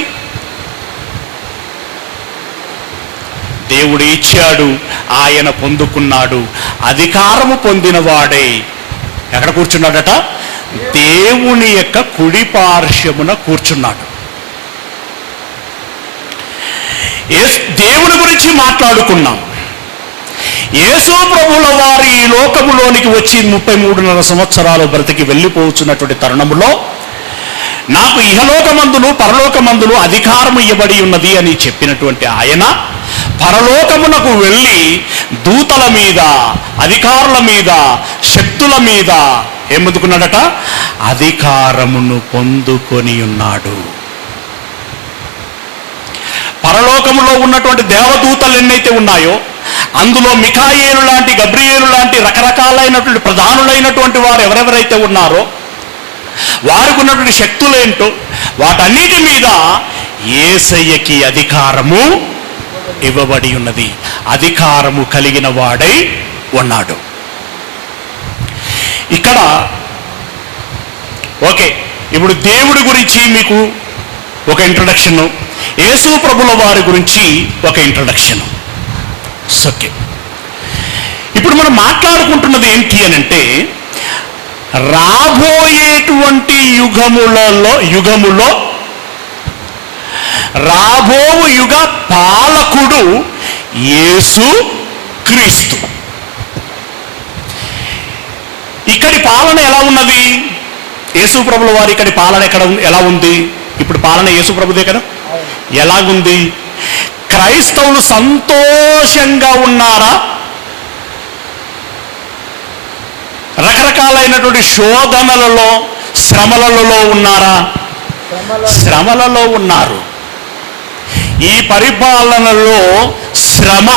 దేవుడు ఇచ్చాడు, ఆయన పొందుకున్నాడు. అధికారము పొందినవాడై ఎక్కడ కూర్చున్నాడట? దేవుని యొక్క కుడిపార్శ్వమున కూర్చున్నాడు. దేవుని గురించి మాట్లాడుకున్నాం. యేసు ప్రభుల వారు ఈ లోకములోనికి వచ్చి 33.5 సంవత్సరాలు బ్రతికి వెళ్ళిపోతున్నటువంటి తరుణములో, నాకు ఇహలోకమందును పరలోకమందును అధికారం ఇవ్వబడి ఉన్నది అని చెప్పినటువంటి ఆయన పరలోకమునకు వెళ్ళి దూతల మీద, అధికారుల మీద, శక్తుల మీద ఏమందుకున్నాడట? అధికారమును పొందుకొని ఉన్నాడు. పరలోకములో ఉన్నటువంటి దేవదూతలు ఎన్నైతే ఉన్నాయో, అందులో మిఖాయేలు లాంటి, గబ్రియేలు లాంటి రకరకాలైనటువంటి ప్రధానులైనటువంటి వారు ఎవరెవరైతే ఉన్నారో, వారికి ఉన్నటువంటి శక్తులేంటో వాటన్నిటి మీద యేసయ్యకి అధికారము ఇవ్వబడి ఉన్నది. అధికారము కలిగిన వాడై ఉన్నాడు. ఇక్కడ ఓకే, ఇప్పుడు దేవుడి గురించి మీకు ఒక ఇంట్రడక్షన్, యేసు ప్రభుల వారి గురించి ఒక ఇంట్రడక్షన్. ఓకే, ఇప్పుడు మనం మాట్లాడుకుంటున్నది ఏంటి అని అంటే, రాబోయేటువంటి యుగములో రాబోవు యుగ పాలకుడు యేసు క్రీస్తు. ఇక్కడి పాలన ఎలా ఉన్నది? యేసు ప్రభుల వారి ఇక్కడి పాలన ఎలా ఉంది? ఇప్పుడు పాలన యేసు ప్రభుదే కదా. ఎలాగుంది? క్రైస్తవులు సంతోషంగా ఉన్నారా? రకరకాలైనటువంటి శోధనలలో, శ్రమలలో ఉన్నారా? శ్రమలలో ఉన్నారు. ఈ పరిపాలనలో శ్రమ.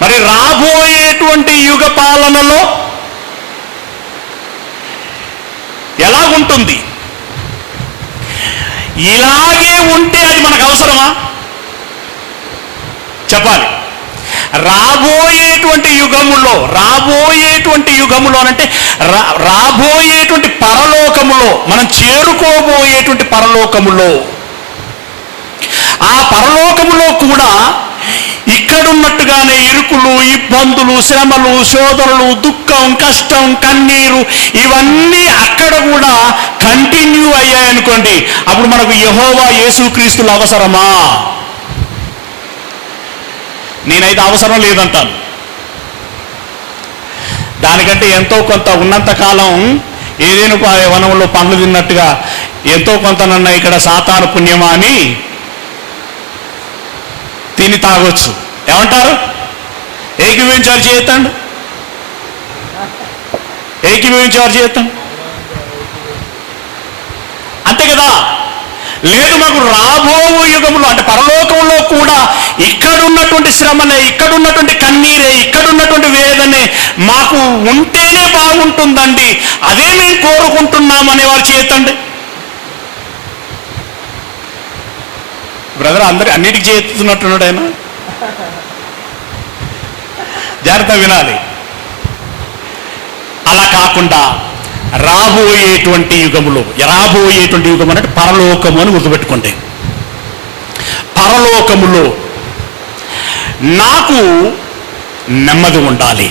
మరి రాబోయేటువంటి యుగ పాలనలో ఎలాగుంటుంది? ఇలాగే ఉంటే అది మనకు అవసరమా? చెప్పాలి. రాబోయేటువంటి యుగములో అంటే రాబోయేటువంటి పరలోకములో, మనం చేరుకోబోయేటువంటి పరలోకములో, ఆ పరలోకములో కూడా ఇక్కడున్నట్టుగానే ఇరుకులు, ఇబ్బందులు, శ్రమలు, శోధనలు, దుఃఖం, కష్టం, కన్నీరు ఇవన్నీ అక్కడ కూడా కంటిన్యూ అయ్యాయనుకోండి, అప్పుడు మనకు యెహోవా యేసుక్రీస్తులు అవసరమా? నేనైతే అవసరం లేదంటాను. దానికంటే ఎంతో కొంత ఉన్నంతకాలం ఏదైనా వనంలో పండ్లు తిన్నట్టుగా ఎంతో కొంత నన్న ఇక్కడ సాతాను పుణ్యమా అని తిని తాగొచ్చు. ఏమంటారు? ఏకీభవించారు చేస్తాండు, అంతే కదా. లేదు, మాకు రాబో యుగంలో అంటే పరలోకంలో కూడా ఇక్కడున్నటువంటి శ్రమనే, ఇక్కడున్నటువంటి కన్నీరే, ఇక్కడున్నటువంటి వేదనే మాకు ఉంటేనే బాగుంటుందండి, అదే మేము కోరుకుంటున్నామనే వారు చేతండి. బ్రదర్ అందరి అన్నిటికీ చేస్తున్నట్టున్నాడు ఆయన. జాగ్రత్త వినాలి. అలా కాకుండా రాబోయేటువంటి యుగం అంటే పరలోకము అని గుర్తుపెట్టుకోండి. పరలోకములో నాకు నెమ్మది ఉండాలి,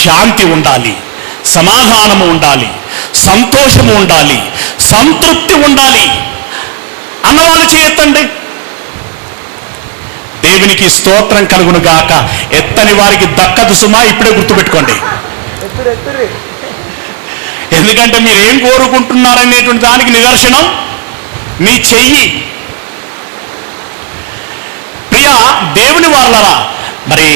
శాంతి ఉండాలి, సమాధానము ఉండాలి, సంతోషము ఉండాలి, సంతృప్తి ఉండాలి అన్నవాళ్ళు చేయొద్దండి. దేవునికి స్తోత్రం కలుగును గాక. ఎత్తని వారికి దక్కదు సుమా, ఇప్పుడే గుర్తుపెట్టుకోండి. ఎందుకంటే మీరేం కోరుకుంటున్నారనేటువంటి దానికి నిదర్శనం మీ చెయ్యి. ప్రియా దేవుని వాళ్ళరా, మరి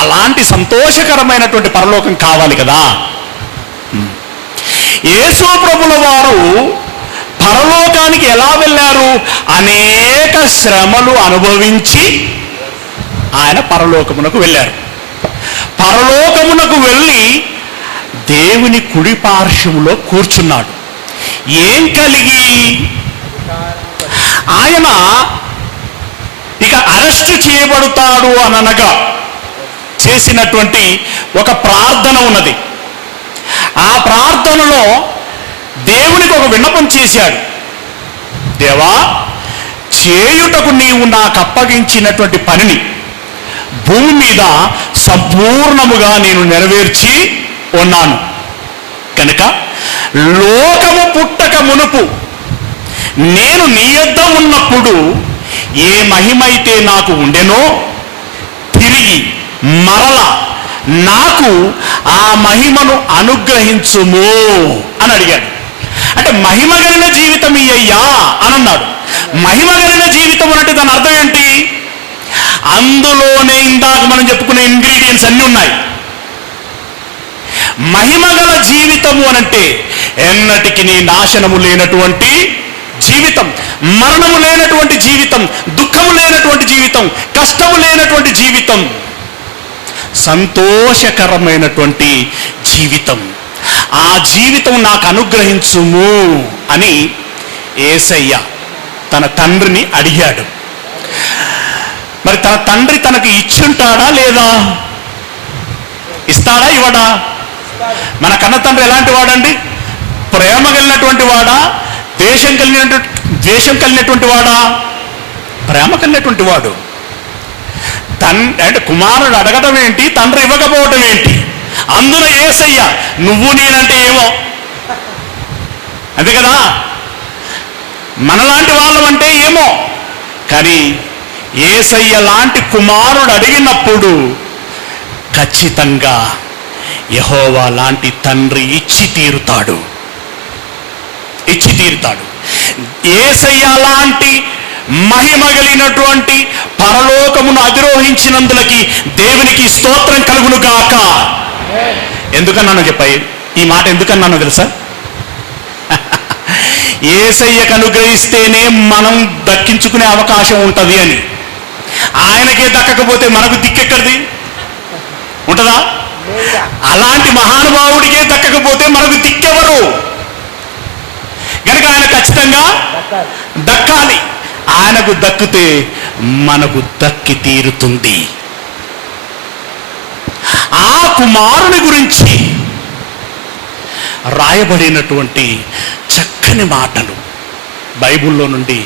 అలాంటి సంతోషకరమైనటువంటి పరలోకం కావాలి కదా. యేసు ప్రభుల వారు పరలోకానికి ఎలా వెళ్ళారు? అనేక శ్రమలు అనుభవించి ఆయన పరలోకమునకు వెళ్ళారు. పరలోకమునకు వెళ్ళి దేవుని కుడి పార్శ్వములో కూర్చున్నాడు. ఏం కలిగి? ఆయన ఇక అరెస్టు చేయబడతాడు అనగా చేసినటువంటి ఒక ప్రార్థన ఉన్నది. ఆ ప్రార్థనలో దేవునికి ఒక విన్నపం చేశాడు. దేవా, చేయుటకు నీవు నాకు అప్పగించినటువంటి పనిని భూమి మీద సంపూర్ణముగా నేను నెరవేర్చి ఉన్నాను కనుక లోకము పుట్టక మునుపు నేను నీ యొద్ద ఉన్నప్పుడు ఏ మహిమైతే నాకు ఉండెనో తిరిగి మరల నాకు ఆ మహిమను అనుగ్రహించుము అని అడిగాడు. అంటే మహిమ కలిగిన జీవితం ఇయ్యయ్యా అని అన్నాడు. మహిమ కలిగిన జీవితం అంటే దాని అర్థం ఏంటి? అందులోనే ఇందాక మనం చెప్పుకునే ఇంగ్రీడియంట్స్ అన్నీ ఉన్నాయి. మహిమగల జీవితము అనంటే ఎన్నటికి నాశనము లేనటువంటి జీవితం, మరణము లేనటువంటి జీవితం, దుఃఖము లేనటువంటి జీవితం, కష్టము లేనటువంటి జీవితం, సంతోషకరమైనటువంటి జీవితం. ఆ జీవితం నాకు అనుగ్రహించుము అని యేసయ్య తన తండ్రిని అడిగాడు. మరి తన తండ్రి తనకు ఇచ్చుంటాడా లేదా? ఇస్తాడా ఇవ్వడా? మన కన్న తండ్రి ఎలాంటి వాడండి? ప్రేమ కలిగినటువంటి వాడా? ద్వేషం కలిగినటువంటి వాడా? ప్రేమ కలిగినటువంటి వాడు. అంటే కుమారుడు అడగటం ఏంటి, తండ్రి ఇవ్వకపోవటం ఏంటి? అందున యేసయ్య నువ్వు నేనంటే ఏమో, అంతే కదా, మనలాంటి వాళ్ళం అంటే ఏమో. కానీ యేసయ్య లాంటి కుమారుడు అడిగినప్పుడు ఖచ్చితంగా యెహోవా లాంటి తండ్రి ఇచ్చి తీరుతాడు. యేసయ్య లాంటి మహిమ కలిగినటువంటి పరలోకమును అధిరోహించినందులకి దేవునికి స్తోత్రం కలుగును గాక. ఎందుకన్నానో చెప్పాయి, ఈ మాట ఎందుకన్నానో తెలుసా? యేసయ్యకు అనుగ్రహిస్తేనే మనం దక్కించుకునే అవకాశం ఉంటుంది అని. ఆయనకే దక్కకపోతే మనకు దిక్కెక్కడిది ఉంటుందా? అలాంటి మహానుభావుడికే దక్కకపోతే మనకు దిక్కెవరు? కనుక ఆయన ఖచ్చితంగా దక్కాలి. ఆయనకు దక్కితే మనకు దక్కి తీరుతుంది. ఆ కుమారుని గురించి రాయబడినటువంటి చక్కని మాటలు బైబిల్లో నుండి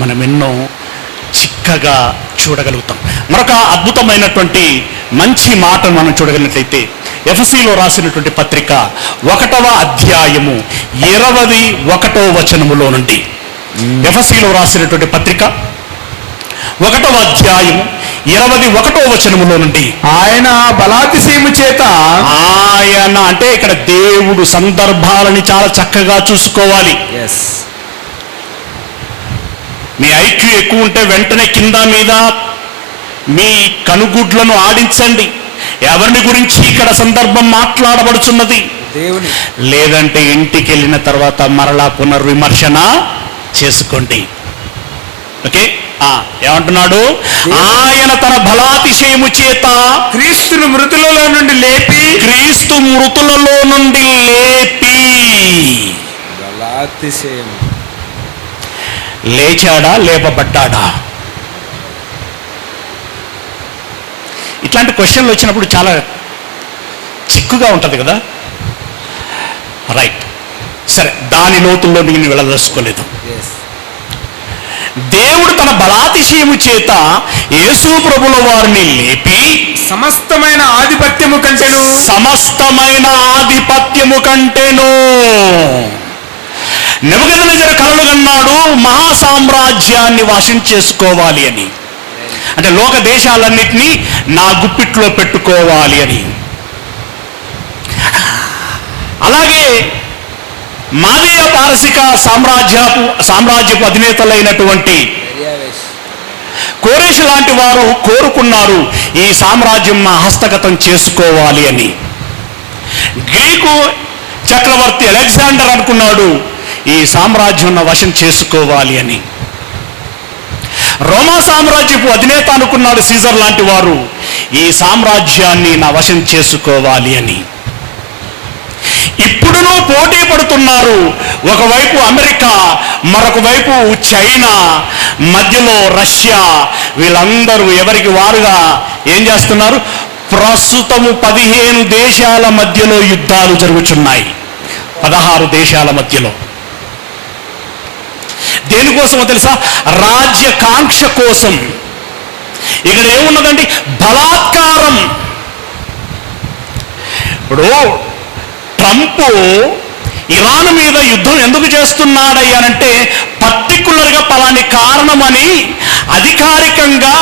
మనం ఎన్నో చిక్కగా చూడగలుగుతాం. మరొక అద్భుతమైనటువంటి మంచి మాటను మనం చూడగలిగినట్లయితే ఎఫెసీలో రాసినటువంటి పత్రిక 1వ అధ్యాయము 21వ వచనములో నుండి, ఎఫెసీలో రాసినటువంటి పత్రిక 1వ అధ్యాయము 21వ వచనములో నుండి, ఆయన బలాతిశయము చేత, ఆయన అంటే ఇక్కడ దేవుడు సందర్భాలని చాలా చక్కగా చూసుకోవాలి. మీ ఐక్యూ ఎక్కువ ఉంటే వెంటనే కింద మీద మీ కనుగుడ్లను ఆడించండి. ఎవరిని గురించి ఇక్కడ సందర్భం మాట్లాడబడుచున్నది? దేవుని. లేదంటే ఇంటికి వెళ్ళిన తర్వాత మరలా పునర్విమర్శన చేసుకోండి. ఓకే, ఏమంటున్నాడు? ఆయన తన బలాతిశయము చేత క్రీస్తు మృతులలో నుండి లేపి బలాతిశయము. లేచాడా, లేపబడ్డాడా? ఇట్లాంటి క్వశ్చన్లు వచ్చినప్పుడు చాలా చిక్కుగా ఉంటుంది కదా. రైట్, సరే, దాని లోతుల్లో నేను వెళ్ళదలుచుకోలేదు. దేవుడు తన బలాతిశయము చేత యేసు ప్రభుల వారిని లేపి సమస్తమైన ఆధిపత్యము కంటెను నెబుకద్నెజరు కలలు కన్నాడు, మహాసామ్రాజ్యాన్ని వశం చేసుకోవాలి అని. అంటే లోక దేశాలన్నిటినీ నా గుప్పిట్లో పెట్టుకోవాలి అని. అలాగే మాదీయ పారసిక సామ్రాజ్యపు అధినేతలైనటువంటి కోరేషు లాంటి వారు కోరుకున్నారు ఈ సామ్రాజ్యం మా హస్తగతం చేసుకోవాలి అని. గ్రీకు చక్రవర్తి అలెగ్జాండర్ అనుకున్నాడు ఈ సామ్రాజ్యం వశం చేసుకోవాలి అని. రోమా సామ్రాజ్యపు అధినేత అనుకున్నాడు సీజర్ లాంటి వారు ఈ సామ్రాజ్యాన్ని నా వశం చేసుకోవాలి అని. ఇప్పుడునూ పోటీ పడుతున్నారు. ఒకవైపు అమెరికా, మరొక వైపు చైనా, మధ్యలో రష్యా. వీళ్ళందరూ ఎవరికి వారుగా ఏం చేస్తున్నారు? ప్రస్తుతము 15 దేశాల మధ్యలో యుద్ధాలు జరుగుతున్నాయి. 16 దేశాల మధ్యలో. దేనికోసమో తెలుసా? రాజ్యకాంక్ష కోసం. ఇక్కడ ఏమున్నదండి? బలాత్కారం. ఇప్పుడు ట్రంప్ ఇరాన్ మీద యుద్ధం ఎందుకు చేస్తున్నాడయ్యానంటే పర్టికులర్గా పలాని కారణమని అధికారికంగా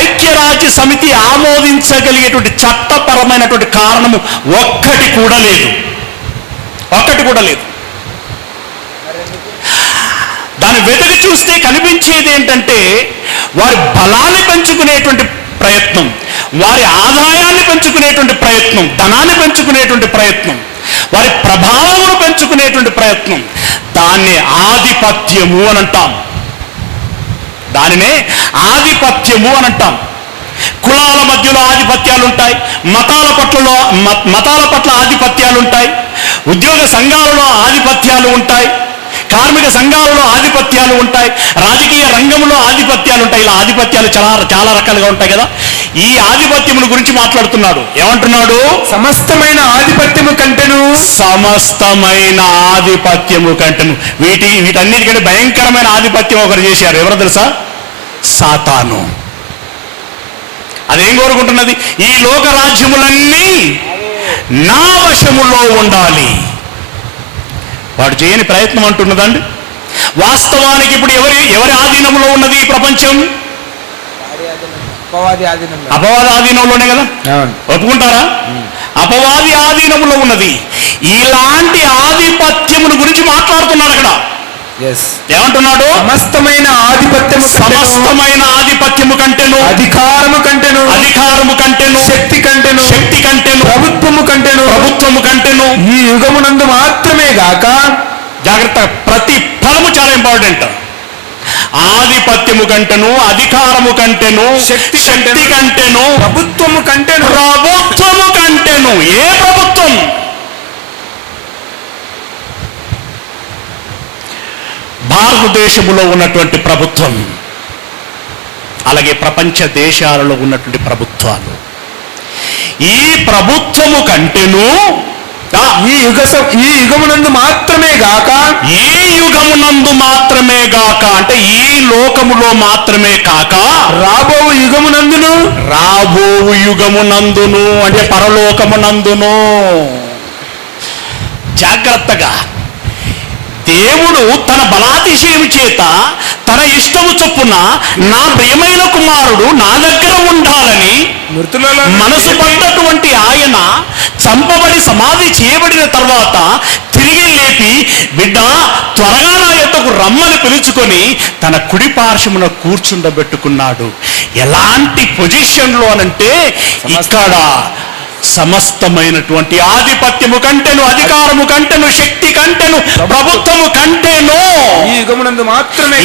ఐక్యరాజ్య సమితి ఆమోదించగలిగేటువంటి చట్టపరమైనటువంటి కారణము ఒక్కటి కూడా లేదు. దాన్ని వెతికి చూస్తే కనిపించేది ఏంటంటే వారి బలాన్ని పెంచుకునేటువంటి ప్రయత్నం, వారి ఆదాయాన్ని పెంచుకునేటువంటి ప్రయత్నం, ధనాన్ని పెంచుకునేటువంటి ప్రయత్నం, వారి ప్రభావమును పెంచుకునేటువంటి ప్రయత్నం. దాన్నే ఆధిపత్యము అని అంటాం. దానినే ఆధిపత్యము అని అంటాం. కులాల మధ్యలో ఆధిపత్యాలు ఉంటాయి, మతాల పట్ల ఆధిపత్యాలు ఉంటాయి, ఉద్యోగ సంఘాలలో ఆధిపత్యాలు ఉంటాయి, కార్మిక సంఘాలలో ఆధిపత్యాలు ఉంటాయి, రాజకీయ రంగంలో ఆధిపత్యాలు ఉంటాయి. ఇలా ఆధిపత్యాలు చాలా రకాలుగా ఉంటాయి కదా. ఈ ఆధిపత్యముల గురించి మాట్లాడుతున్నాడు. ఏమంటున్నాడు? సమస్తమైన ఆధిపత్యము కంటెను. వీటన్నిటికంటే భయంకరమైన ఆధిపత్యం ఒకరు చేశారు. ఎవరు తెలుసా? సాతాను. అదేం కోరుకుంటున్నది? ఈ లోక రాజ్యములన్నీ నా వశములో ఉండాలి. వాడు చేయని ప్రయత్నం అంటున్నదండి. వాస్తవానికి ఇప్పుడు ఎవరి ఆధీనంలో ఉన్నది ఈ ప్రపంచం? అపవాది ఆధీనంలోనే కదా. ఒప్పుకుంటారా? అపవాది ఆధీనంలో ఉన్నది. ఇలాంటి ఆధిపత్యమును గురించి మాట్లాడుతున్నాడు అక్కడ. ఏమంటున్నాడు? సమస్తమైన ఆధిపత్యము కంటేను, అధికారము కంటేను, శక్తి కంటేను, ప్రభుత్వము కంటేను ఈ యుగమునందు మాత్రమే గాక, జాగ్రత్త, ప్రతి పదము చాలా ఇంపార్టెంట్. ఆధిపత్యము కంటేను, అధికారము కంటేను, శక్తి కంటేను, ప్రభుత్వము కంటేను. ఏ ప్రభుత్వం? భారతదేశంలో ఉన్నటువంటి ప్రభుత్వం, అలాగే ప్రపంచ దేశాలలో ఉన్నటువంటి ప్రభుత్వాలు. ఈ ప్రభుత్వము కంటేను, ఈ యుగమునందు మాత్రమే గాక, అంటే ఈ లోకములో మాత్రమే కాక, రాబోవు యుగమునందును అంటే పరలోకమునందును. జాగ్రత్తగా, దేవుడు తన బలాతిశయం చేత తన ఇష్టము చొప్పున నా ప్రియమైన కుమారుడు నా దగ్గర ఉండాలని మనసు పడ్డటువంటి ఆయన చంపబడి సమాధి చేయబడిన తర్వాత తిరిగి లేపి, బిడ్డ త్వరగా నా యొద్దకు రమ్మని పిలుచుకొని తన కుడి పార్శ్వమున కూర్చుండబెట్టుకున్నాడు. ఎలాంటి పొజిషన్లో అనంటే, ఇక్కడ సమస్తమైనటువంటి ఆధిపత్యము కంటేను, అధికారము కంటేను, శక్తి కంటేను, ప్రభుత్వము కంటేను ఈ యుగమునందు మాత్రమే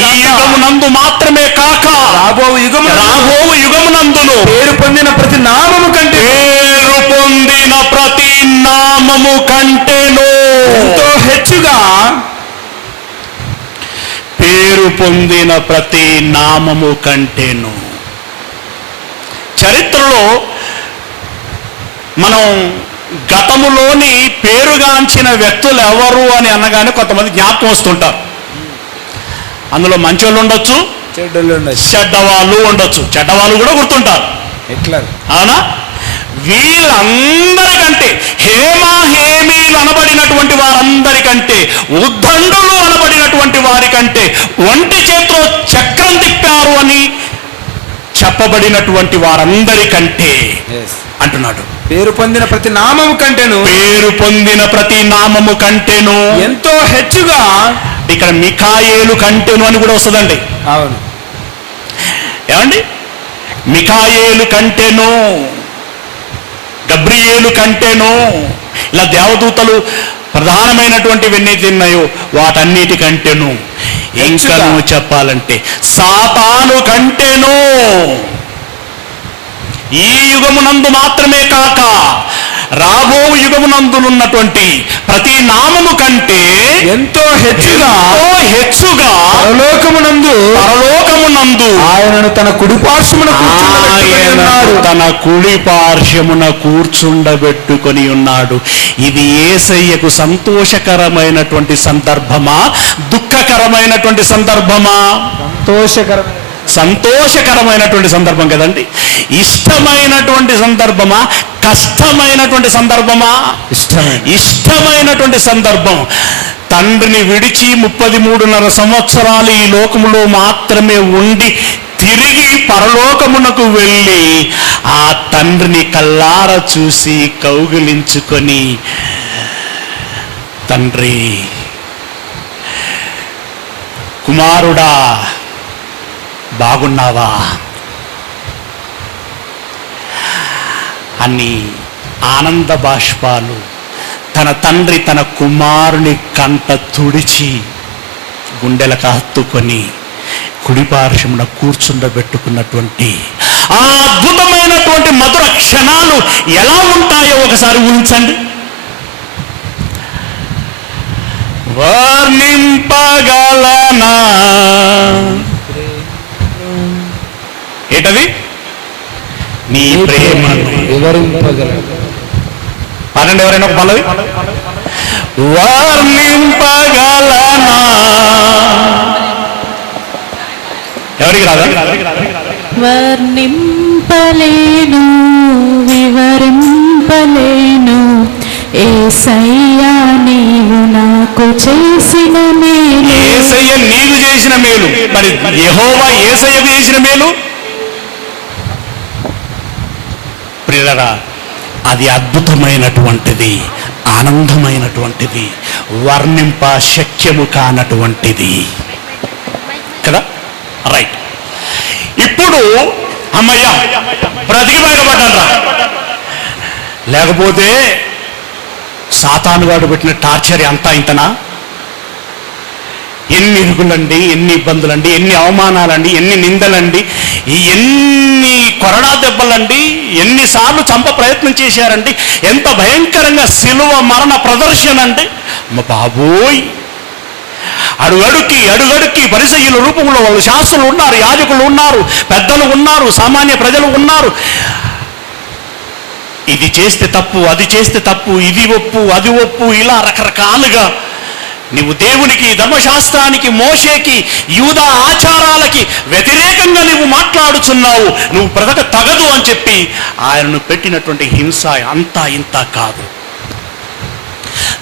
కాక, రాబోవు యుగమునందును పేరు పొందిన ప్రతి నామము కంటేను ఎంతో హెచ్చుగా, పేరు పొందిన ప్రతి నామము కంటేను. చరిత్రలో మనం గతములోని పేరుగాంచిన వ్యక్తులు ఎవరు అని అనగానే కొంతమంది జ్ఞాపకం వస్తుంటారు. అందులో మంచోళ్ళు ఉండొచ్చు, చెడ్డవాళ్ళు ఉండొచ్చు. చెడ్డవాళ్ళు కూడా గుర్తుంటారు. అవునా? వీళ్ళందరికంటే, హేమీలు అనబడినటువంటి వారందరికంటే, ఉద్దండులు అనబడినటువంటి వారికంటే, ఒంటి చేతిలో చక్రం తిప్పారు అని చెప్పబడినటువంటి వారందరికంటే అంటున్నాడు, పేరు పొందిన ప్రతి నామము కంటేను ఎంతో హెచ్చుగా. ఇక్కడ మిఖాయేలు కంటేను అని కూడా వస్తుందండి. అవును, ఏమండి? మిఖాయేలు కంటేను, గబ్రియేలు కంటేను, ఇలా దేవదూతలు ప్రధానమైనటువంటివి ఎన్నైతే ఉన్నాయో వాటన్నిటికంటేను. ఇంకా నువ్వు చెప్పాలంటే సాతాను కంటేను, ఈ యుగమునందు మాత్రమే కాక రాబో యుగమునందునున్నటువంటి ప్రతి నామము కంటే ఎంతో హెచ్చుగా పరలోకమునందు ఆయనను తన కుడి పార్శ్వమున కూర్చుండబెట్టుకొని ఉన్నాడు. ఇది యేసయ్యకు సంతోషకరమైనటువంటి సందర్భమా, దుఃఖకరమైనటువంటి సందర్భమా? సంతోషకరమైనటువంటి సందర్భం కదండి. ఇష్టమైనటువంటి సందర్భమా, కష్టమైనటువంటి సందర్భమా? ఇష్టమైనటువంటి సందర్భం. తండ్రిని విడిచి 33.5 సంవత్సరాలు ఈ లోకములో మాత్రమే ఉండి తిరిగి పరలోకమునకు వెళ్ళి ఆ తండ్రిని కల్లార చూసి కౌగిలించుకొని, తండ్రి, కుమారుడా బాగున్నావా అని ఆనంద బాష్పాలు తన తండ్రి తన కుమారుని కంట తుడిచి గుండెలకు హత్తుకొని కుడి పార్శ్వమున కూర్చుండబెట్టుకున్నటువంటి ఆ అద్భుతమైనటువంటి మధుర క్షణాలు ఎలా ఉంటాయో ఒకసారి ఊహించండి. వర్ణింపగలనా? ఏంటది? నీ ప్రేమను పాడండి ఎవరైనా ఒక పల్లవి. వర్ణింపగలనా? ఎవరికి రాదా? వర్ణింపగలనా వివరింపలేను యేసయ్యా నీవు నాకు చేసిన మేలు. యేసయ్య నీవు చేసిన మేలు. మరి యెహోవా యేసయ్యకు చేసిన మేలు ప్రియులారా, అది అద్భుతమైనటువంటిది, ఆనందమైనటువంటిది, వర్ణింప శక్యము కానటువంటిది కదా. రైట్. ఇప్పుడు అమ్మయ్య బ్రతికి బయటపడ్డారా, లేకపోతే సాతాను వాడు పెట్టిన టార్చర్ అంతా ఇంతనా? ఎన్ని ఇరుగులండి, ఎన్ని ఇబ్బందులండి, ఎన్ని అవమానాలండి, ఎన్ని నిందలండి, ఎన్ని కొరడా దెబ్బలండి, ఎన్నిసార్లు చంప ప్రయత్నం చేశారండి, ఎంత భయంకరంగా శిలువ మరణ ప్రదర్శన అండి. మా బాబోయ్, అడుగడుక్కి పరిసయ్యుల రూపంలో వాళ్ళు శాస్త్రులు ఉన్నారు, యాజకులు ఉన్నారు, పెద్దలు ఉన్నారు, సామాన్య ప్రజలు ఉన్నారు. ఇది చేస్తే తప్పు, అది చేస్తే తప్పు, ఇది ఒప్పు, అది ఒప్పు, ఇలా రకరకాలుగా నువ్వు దేవునికి, ధర్మశాస్త్రానికి, మోషేకి, యూదా ఆచారాలకి వ్యతిరేకంగా నువ్వు మాట్లాడుచున్నావు, నువ్వు బ్రతక తగదు అని చెప్పి ఆయనను పెట్టినటువంటి హింస అంతా ఇంత కాదు.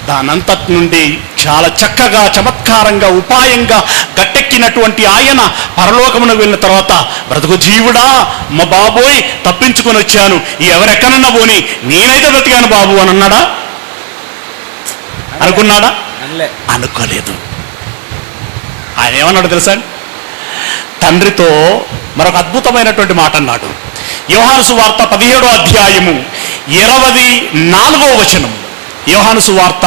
దానంతటి నుండి చాలా చక్కగా, చమత్కారంగా, ఉపాయంగా గట్టెక్కినటువంటి ఆయన పరలోకమునకు వెళ్ళిన తర్వాత, బ్రతుకు జీవుడా, మా బాబోయ్ తప్పించుకొని వచ్చాను, ఎవరెక్కడన్నా పోని నేనైతే బ్రతికాను బాబు అని అన్నాడా? అనుకున్నాడా? అనుకోలేదు. ఆయన ఏమన్నాడు తెలుసా? తండ్రితో మరొక అద్భుతమైనటువంటి మాట అన్నాడు. యోహాను సువార్త 17వ అధ్యాయము 24వ వచనం. యోహాను సువార్త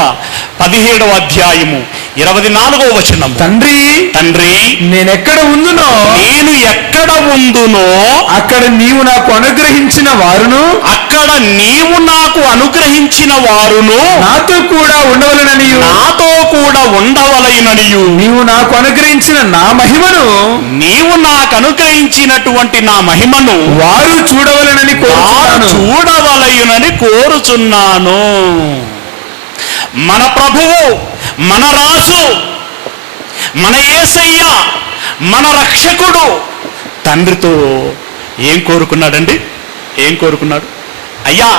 17వ అధ్యాయము 24వ వచనం. తండ్రి నేను ఎక్కడ ఉందునో అక్కడ నీవు నాకు అనుగ్రహించిన వారును నాతో కూడా ఉండవలెననియు నీవు నాకు అనుగ్రహించినటువంటి నా మహిమను వారు చూడవలెనని కోరుచున్నాను. మన ప్రభువు, మన రాజు, మన యేసయ్య, మన రక్షకుడు తండ్రితో ఏం కోరుకున్నాడండి? ఏం కోరుకున్నాడు? అయ్యా,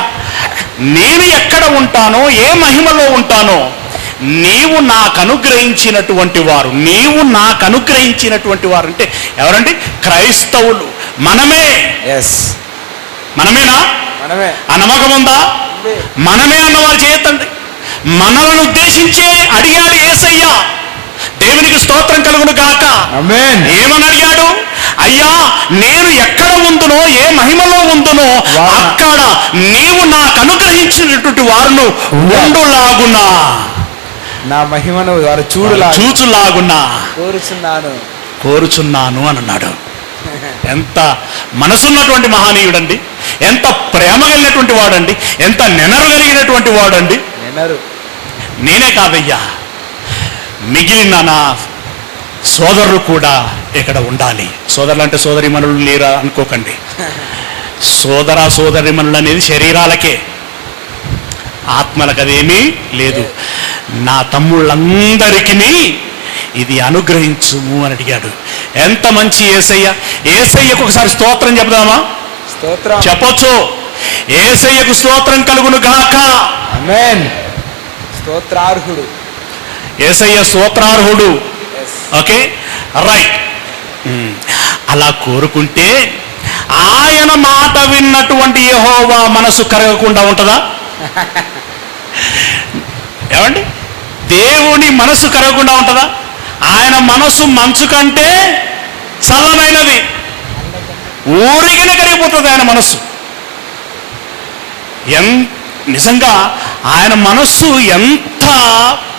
నేను ఎక్కడ ఉంటానో, ఏ మహిమలో ఉంటానో, నీవు నాకు అనుగ్రహించినటువంటి వారు అంటే ఎవరండి? క్రైస్తవులు, మనమేనా? ఆ నమ్మకం ఉందా? మనమే అన్నవారు చేయొద్దండి. మనలను ఉద్దేశించే అడిగాడు యేసయ్య. దేవునికి స్తోత్రం కలుగును గాక. ఏమని అడిగాడు? అయ్యా, నేను ఎక్కడ ఉందునో, ఏ మహిమలో ఉందునో అక్కడ నీవు నాకు అనుగ్రహించినటువంటి వారును ఉండులాగునా, నా మహిమను వారు చూచులాగునా కోరుచున్నాను అని అన్నాడు. ఎంత మనసున్నటువంటి మహనీయుడండి, ఎంత ప్రేమ కలిగినటువంటి వాడండి, ఎంత నెనరు కలిగినటువంటి వాడండి. నేనే కాదయ్యా, మిగిలిన నా సోదరులు కూడా ఇక్కడ ఉండాలి. సోదరులు అంటే సోదరిమణులు లేరా అనుకోకండి. సోదరిమణులు అనేది శరీరాలకే, ఆత్మలకు అదేమీ లేదు. నా తమ్ముళ్ళందరికీ ఇది అనుగ్రహించుము అని అడిగాడు. ఎంత మంచి యేసయ్య! యేసయ్యకు ఒకసారి స్తోత్రం చెప్దామా? చెప్పొచ్చు. యేసయ్యకు స్తోత్రం కలుగును గాక. యేసయ్య స్తోత్రార్హుడు. Okay, right. అలా కోరుకుంటే ఆయన మాట విన్నటువంటి యెహోవా మనసు కరగకుండా ఉంటుందా? ఏమండి, దేవుని మనసు కరగకుండా ఉంటుందా? ఆయన మనసు మంచు కంటే చల్లనైనది, ఊరిగిన కరిగిపోతుంది ఆయన మనస్సు. నిజంగా ఆయన మనస్సు ఎంత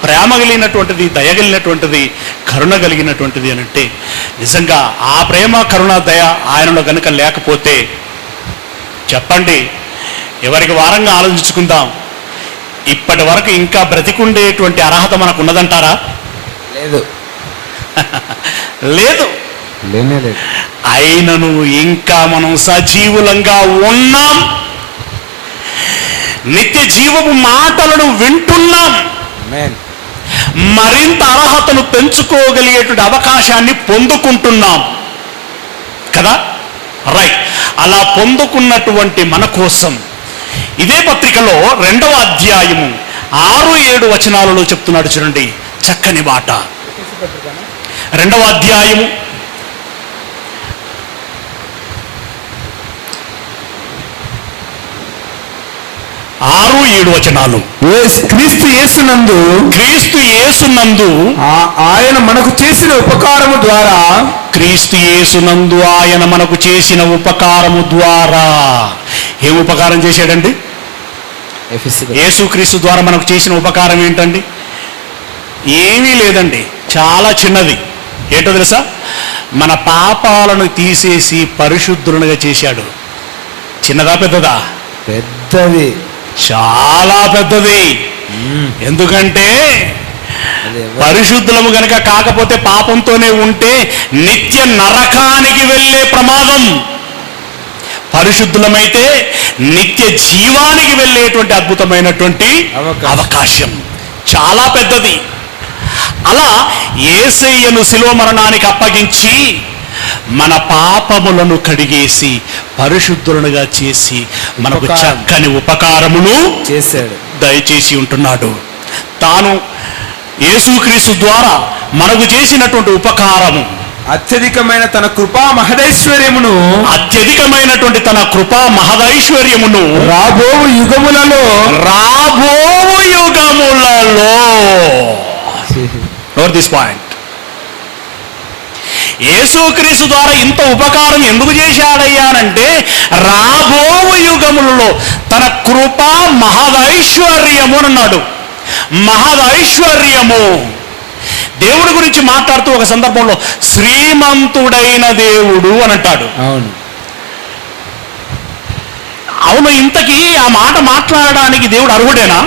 ప్రేమ కలిగినటువంటిది, దయగలిగినటువంటిది, కరుణ కలిగినటువంటిది అని అంటే, నిజంగా ఆ ప్రేమ, కరుణ, దయ ఆయనలో కనుక లేకపోతే చెప్పండి, ఎవరికి వారంగా ఆలోచించుకుందాం, ఇప్పటి వరకు ఇంకా బ్రతికుండేటువంటి అర్హత మనకు ఉన్నదంటారా? లేదు. అయినను ఇంకా మనం సజీవులంగా ఉన్నాం, నిత్య జీవపు మాటలను వింటున్నాం, మరింత అర్హతను పెంచుకోగలిగేటువంటి అవకాశాన్ని పొందుకుంటున్నాం కదా. రైట్. అలా పొందుకున్నటువంటి మన కోసం ఇదే పత్రికలో 2వ అధ్యాయము 6-7 వచనాలలో చెప్తున్నాడు చూడండి, చక్కని మాట. 2వ అధ్యాయము 6-7 వచనాలు. క్రీస్తు యేసునందు క్రీస్తు యేసునందు ఆయన మనకు చేసిన ఉపకారము ద్వారా, క్రీస్తు యేసునందు ఆయన మనకు చేసిన ఉపకారము ద్వారా. ఏం ఉపకారం చేశాడండి? యేసుక్రీస్తు ద్వారా మనకు చేసిన ఉపకారం ఏంటండి? ఏమీ లేదండి, చాలా చిన్నది. ఏంటో తెలుసా? మన పాపాలను తీసేసి పరిశుద్ధులుగా చేశాడు. చిన్నదా పెద్దదా? పెద్దది, చాలా పెద్దది. ఎందుకంటే పరిశుద్ధులము గనక కాకపోతే పాపంతోనే ఉంటే నిత్య నరకానికి వెళ్ళే ప్రమాదం. పరిశుద్ధులమైతే నిత్య జీవానికి వెళ్ళేటువంటి అద్భుతమైనటువంటి అవకాశం చాలా పెద్దది. అలా యేసయ్యను శిలువ మరణానికి అప్పగించి మన పాపములను కడిగేసి పరిశుద్ధులుగా చేసి మనకు చక్కని ఉపకారమును చేశాడు, దయచేసి ఉంటున్నాడు. తాను యేసుక్రీస్తు ద్వారా మనకు చేసినటువంటి ఉపకారము అత్యధికమైన తన కృపా మహదైశ్వర్యమును, అత్యధికమైనటువంటి తన కృపా మహదైశ్వర్యమును రాబోవు యుగములలో నోట్ దిస్ పాయింట్. యేసుక్రీస్తు ద్వారా ఇంత ఉపకారం ఎందుకు చేశాడయ్యానంటే రాబోవు యుగములలో తన కృపా మహదైశ్వర్యము అన్నాడు. మహదైశ్వర్యము. దేవుడి గురించి మాట్లాడుతూ ఒక సందర్భంలో శ్రీమంతుడైన దేవుడు అని అంటాడు. అవును అవును, ఇంతకీ ఆ మాట మాట్లాడడానికి దేవుడు అర్హుడేనా?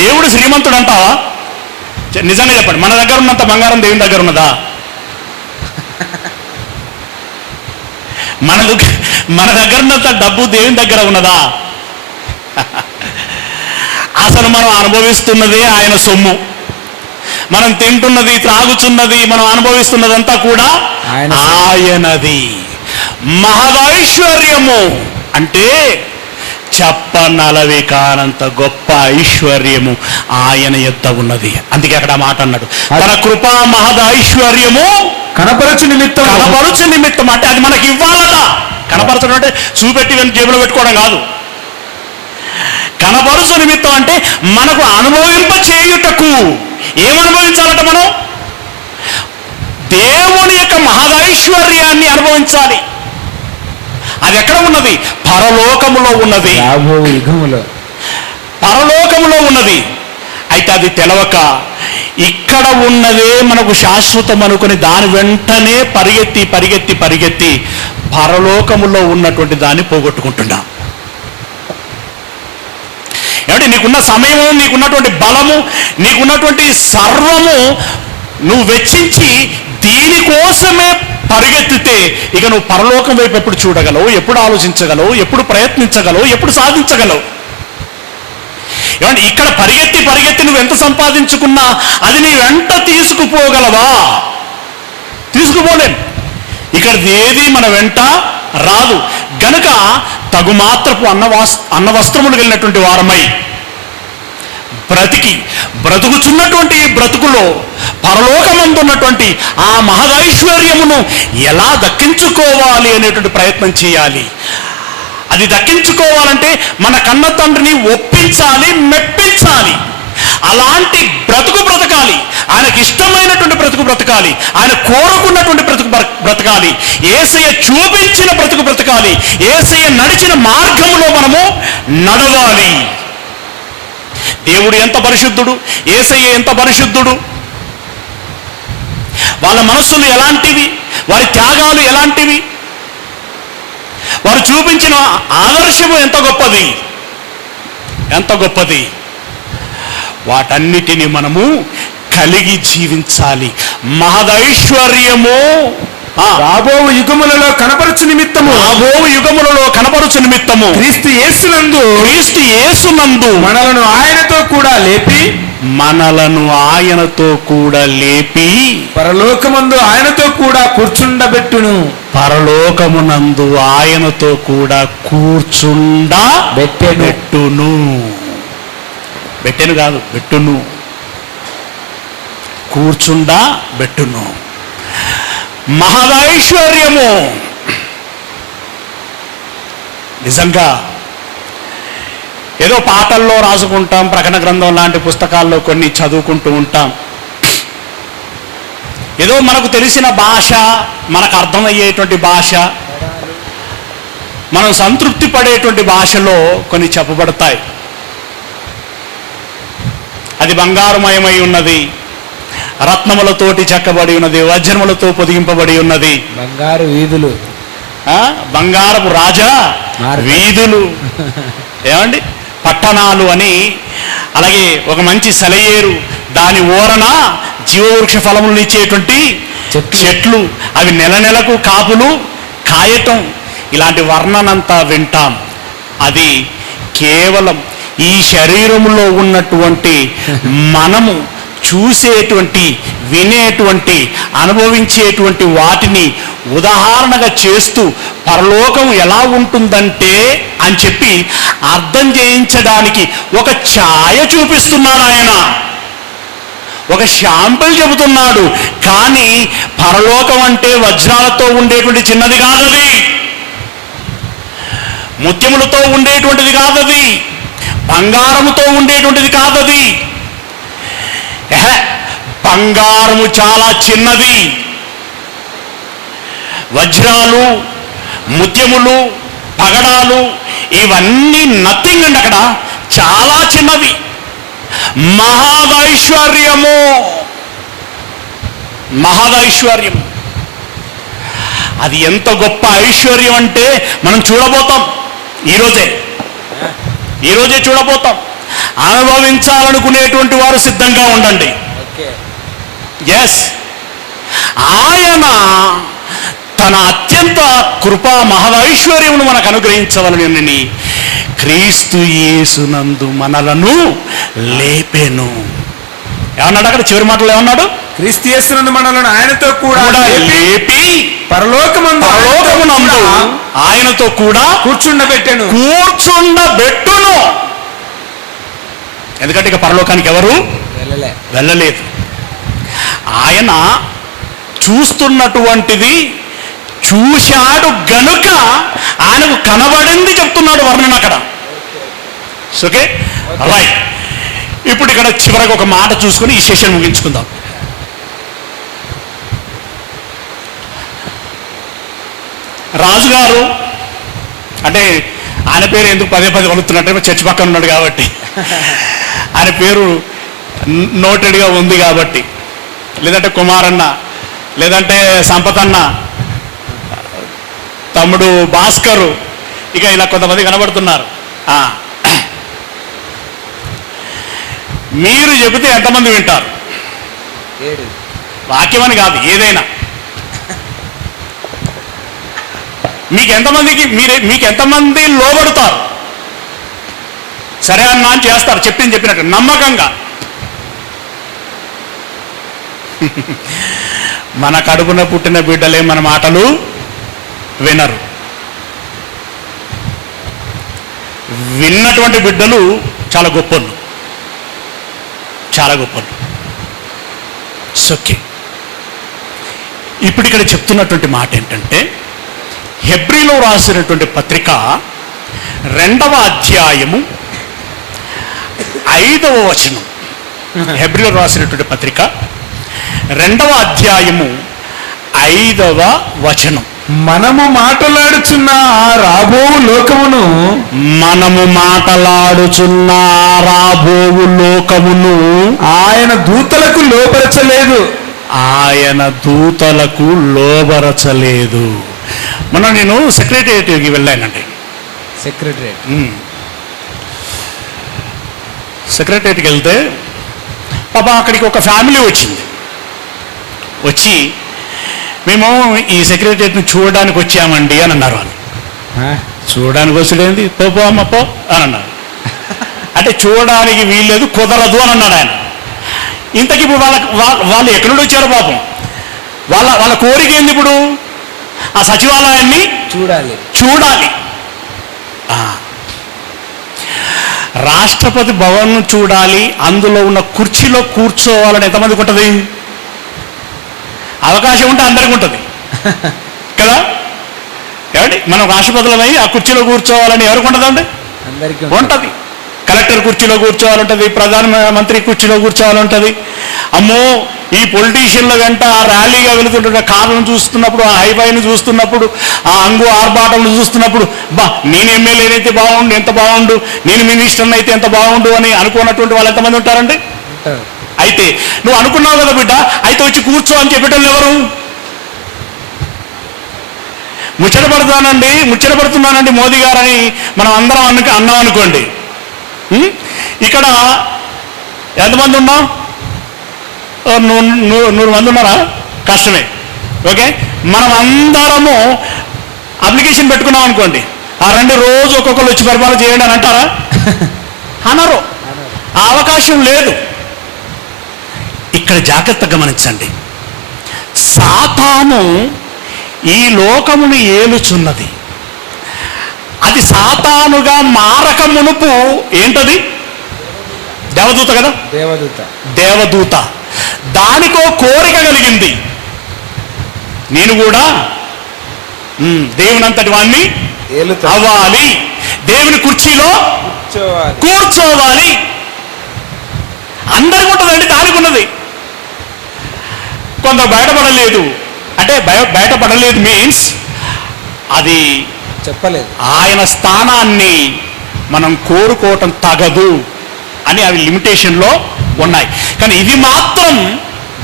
దేవుడు శ్రీమంతుడు అంటావా? నిజంగా చెప్పండి, మన దగ్గర ఉన్నంత బంగారం దేవుని దగ్గర ఉన్నదా? మన దగ్గర ఉన్నంత డబ్బు దేవుని దగ్గర ఉన్నదా? అసలు మనం అనుభవిస్తున్నదే ఆయన సొమ్ము. మనం తింటున్నది, త్రాగుచున్నది, మనం అనుభవిస్తున్నదంతా కూడా ఆయనది. మహదైశ్వర్యము అంటే చెప్పనలవి కానంత గొప్ప ఐశ్వర్యము ఆయన యొద్ద ఉన్నది. అందుకే అక్కడ మాట అన్నాడు, తన కృపా మహదైశ్వర్యము కనపరచు నిమిత్తం. కనపరచు నిమిత్తం అంటే అది మనకి ఇవ్వాలట. కనపరచడం అంటే చూపెట్టి జేబులో పెట్టుకోవడం కాదు. కనపరచు నిమిత్తం అంటే మనకు అనుభవింప చేయుటకు. ఏమనుభవించాలట? మనం దేవుని యొక్క మహదైశ్వర్యాన్ని అనుభవించాలి. అది ఎక్కడ ఉన్నది? పరలోకములో ఉన్నది. పరలోకములో ఉన్నది. అయితే అది తెలవక ఇక్కడ ఉన్నదే మనకు శాశ్వతం అనుకుని దాని వెంటనే పరిగెత్తి పరిగెత్తి పరిగెత్తి పరలోకములో ఉన్నటువంటి దాన్ని పోగొట్టుకుంటున్నాం. ఏమంటే నీకున్న సమయము, నీకున్నటువంటి బలము, నీకున్నటువంటి సర్వము నువ్వు వెచ్చించి దీనికోసమే పరిగెత్తితే ఇక నువ్వు పరలోకం వైపు ఎప్పుడు చూడగలవు, ఎప్పుడు ఆలోచించగలవు, ఎప్పుడు ప్రయత్నించగలవు, ఎప్పుడు సాధించగలవు? ఏమంటే ఇక్కడ పరిగెత్తి పరిగెత్తి నువ్వు ఎంత సంపాదించుకున్నా అది నీ వెంట తీసుకుపోగలవా? తీసుకుపోలేం. ఇక్కడ ఏది మన వెంట రాదు. గనుక తగుమాత్రపు అన్న వస్త్రములు వెళ్ళినటువంటి వారమై బ్రతుకుచున్నటువంటి బ్రతుకులో పరలోకమందున్నటువంటి ఆ మహదైశ్వర్యమును ఎలా దక్కించుకోవాలి అనేటువంటి ప్రయత్నం చేయాలి. అది దక్కించుకోవాలంటే మన కన్న తండ్రిని ఒప్పించాలి, మెప్పించాలి. అలాంటి బ్రతుకు బ్రతకాలి. ఆయనకి ఇష్టమైనటువంటి బ్రతుకు బ్రతకాలి. ఆయన కోరుకున్నటువంటి బ్రతుకు బ్రతకాలి. యేసయ్య చూపించిన బ్రతుకు బ్రతకాలి. యేసయ్య నడిచిన మార్గంలో మనము నడవాలి. దేవుడు ఎంత పరిశుద్ధుడు, యేసయ్య ఎంత పరిశుద్ధుడు, వాళ్ళ మనస్సులు ఎలాంటివి, వారి త్యాగాలు ఎలాంటివి, వారు చూపించిన ఆదర్శము ఎంత గొప్పది, ఎంత గొప్పది. వాటన్నిటిని మనము కలిగి జీవించాలి. మహదైశ్వర్యము రాబోవు యుగములలో కనపరచు నిమిత్తము, రాబోవు యుగములలో కనపరచు నిమిత్తము క్రీస్తు యేసునందు మనలను ఆయనతో కూడా లేపి మనలను ఆయనతో కూడా లేపి పరలోకమందు ఆయనతో కూడా కూర్చుండబెట్టును. పరలోకమునందు ఆయనతో కూడా కూర్చుండబెట్టును. బెట్టెను కాదు, బెట్టును. కూర్చుండబెట్టును. మహదైశ్వర్యము. నిజంగా ఏదో పాటల్లో రాసుకుంటాం, ప్రకటన గ్రంథం లాంటి పుస్తకాల్లో కొన్ని చదువుకుంటూ ఉంటాం. ఏదో మనకు తెలిసిన భాష, మనకు అర్థమయ్యేటువంటి భాష, మనం సంతృప్తి పడేటువంటి భాషలో కొన్ని చెప్పబడతాయి. అది బంగారుమయమై ఉన్నది, రత్నములతోటి చెక్కబడి ఉన్నది, వజ్రములతో పొదిగింపబడి ఉన్నది, బంగారు వీధులు, బంగారపు రాజా వీధులు, ఏమండి పట్టణాలు అని. అలాగే ఒక మంచి సెలయేరు, దాని ఓరన జీవవృక్ష ఫలములు ఇచ్చేటువంటి చెట్లు, అవి నెల నెలకు కాపులు కాయటం, ఇలాంటి వర్ణనంతా వింటాం. అది కేవలం ఈ శరీరములో ఉన్నటువంటి మనము చూసేటువంటి, వినేటువంటి, అనుభవించేటువంటి వాటిని ఉదాహరణగా చేస్తూ పరలోకం ఎలా ఉంటుందంటే అని చెప్పి అర్థం చేయించడానికి ఒక ఛాయ చూపిస్తున్నాడు ఆయన, ఒక శాంపిల్ చెబుతున్నాడు. కానీ పరలోకం అంటే వజ్రాలతో ఉండేటువంటి చిన్నది కాదది, ముత్యములతో ఉండేటువంటిది కాదది, బంగారముతో ఉండేటువంటిది కాదది. బంగారము చాలా చిన్నది, వజ్రాలు, ముత్యములు, పగడాలు ఇవన్నీ నథింగ్ అండి. అక్కడ చాలా చిన్నవి. మహదైశ్వర్యము, మహదైశ్వర్యము. అది ఎంత గొప్ప ఐశ్వర్యం అంటే మనం చూడబోతాం ఈరోజే చూడబోతాం. అనుభవించాలనుకునేటువంటి వారు సిద్ధంగా ఉండండి. ఎస్, ఆయన తన అత్యంత కృపా మహదైశ్వర్యమును మనకు అనుగ్రహించవలనని క్రీస్తు యేసునందు మనలను లేపెను. ఏమన్నాడు అక్కడ చివరి మాటలు? ఏమన్నాడు? క్రీస్తు యేసునందు మనలను ఆయనతో కూడా లేపి పరలోకమందు ఆయనతో కూడా కూర్చుండబెట్టెను. ఎందుకంటే ఇక పరలోకానికి ఎవరు వెళ్ళలేదు. ఆయన చూస్తున్నటువంటిది చూశాడు గనుక ఆయనకు కనబడింది చెప్తున్నాడు వర్ణన అక్కడ. Okay, right. ఇప్పుడు ఇక్కడ చివరికి ఒక మాట చూసుకుని ఈ సెషన్ ముగించుకుందాం. రాజుగారు అంటే ఆయన పేరు ఎందుకు పదే వలుతున్నట్టే, చర్చి పక్కన ఉన్నాడు కాబట్టి, ఆయన పేరు నోటెడ్గా ఉంది కాబట్టి, లేదంటే కుమారన్న, లేదంటే సంపతన్న, తమ్ముడు భాస్కరు, ఇక ఇలా కొంతమంది కనబడుతున్నారు. మీరు చెబితే ఎంతమంది వింటారు? వాక్యమని కాదు, ఏదైనా. మీకు ఎంతమంది లోబడతారు? సరే అన్నా అని చేస్తారు, చెప్పినట్టు నమ్మకంగా. మన కడుపున పుట్టిన బిడ్డలే మన మాటలు వినరు. విన్నటువంటి బిడ్డలు చాలా గొప్పలు, చాలా గొప్పలు. ఓకే, ఇప్పుడు ఇక్కడ చెప్తున్నటువంటి మాట ఏంటంటే, హెబ్రీలో రాసినటువంటి పత్రిక 2వ అధ్యాయము 5వ వచనం. హెబ్రీలో రాసినటువంటి పత్రిక 2వ అధ్యాయము 5వ వచనం. మనము మాట్లాడుచున్న ఆ రాబోవు లోకమును ఆయన దూతలకు లోబరచలేదు. మొన్న నేను సెక్రటేరియట్కి వెళ్ళానండి. సెక్రటేరియట్కి వెళ్తే పాప అక్కడికి ఒక ఫ్యామిలీ వచ్చి మేము ఈ సెక్రటేరియట్ని చూడడానికి వచ్చామండి అని అన్నారు. వాళ్ళు చూడడానికి వచ్చేది పో అమ్మ పో అని అన్నారు. అంటే చూడడానికి వీల్లేదు, కుదరదు అని అన్నాడు ఆయన. ఇంతకి ఇప్పుడు వాళ్ళు ఎక్కడి నుండి వచ్చారు పాపం? వాళ్ళ కోరిక ఏంది ఇప్పుడు? ఆ సచివాలయాన్ని చూడాలి. రాష్ట్రపతి భవన్ చూడాలి, అందులో ఉన్న కుర్చీలో కూర్చోవాలని ఎంతమందికి ఉంటుంది? అవకాశం ఉంటే అందరికీ ఉంటుంది కదా. ఏమండి, మనం రాష్ట్రపతులమై ఆ కుర్చీలో కూర్చోవాలని ఎవరికి ఉంటుందండి? ఉంటుంది. కలెక్టర్ కుర్చీలో కూర్చోవాలంటుంది, ప్రధానమంత్రి కుర్చీలో కూర్చోవాలంటుంది. అమ్మో, ఈ పొలిటీషియన్ల వెంట ఆ ర్యాలీగా వెళుతుంటే కార్లను చూస్తున్నప్పుడు, ఆ హైఫైను చూస్తున్నప్పుడు, ఆ అంగు ఆర్భాటంను చూస్తున్నప్పుడు, నేను ఎమ్మెల్యేని అయితే బాగుండు, ఎంత బాగుండు, నేను మినిస్టర్ని అయితే ఎంత బాగుండు అని అనుకున్నటువంటి వాళ్ళు ఎంతమంది ఉంటారండి? అయితే నువ్వు అనుకున్నావు కదా బిడ్డ, అయితే వచ్చి కూర్చో అని చెప్పేటోళ్ళు ఎవరు? ముచ్చటపడుతున్నానండి మోదీ గారని మనం అందరం అన్నాం అనుకోండి. ఇక్కడ ఎంతమంది ఉన్నాం? 100 మంది ఉన్నారా? కష్టమే. ఓకే, మనం అందరము అప్లికేషన్ పెట్టుకున్నాం అనుకోండి, ఆ 2 రోజు ఒక్కొక్కరు వచ్చి పరిపాలన చేయండి అని అంటారా? అనరు. ఆ అవకాశం లేదు. ఇక్కడ జాగ్రత్త గమనించండి. సాతాను ఈ లోకమును ఏలుచున్నది. అది సాతానుగా మారక మునుపు ఏంటది? దేవదూత కదా, దేవదూత. దానికో కోరిక కలిగింది, నేను కూడా దేవునంతటి వాణ్ణి అవ్వాలి, దేవుని కుర్చీలో కూర్చోవాలి. అందరికి ఉంటుందండి, దానికి ఉన్నది. కొంత బయటపడలేదు. అంటే బయటపడలేదు మీన్స్ అది చెప్పలేదు. ఆయన స్థానాన్ని మనం కోరుకోవటం తగదు అని అవి లిమిటేషన్లో ఉన్నాయి. కానీ ఇది మాత్రం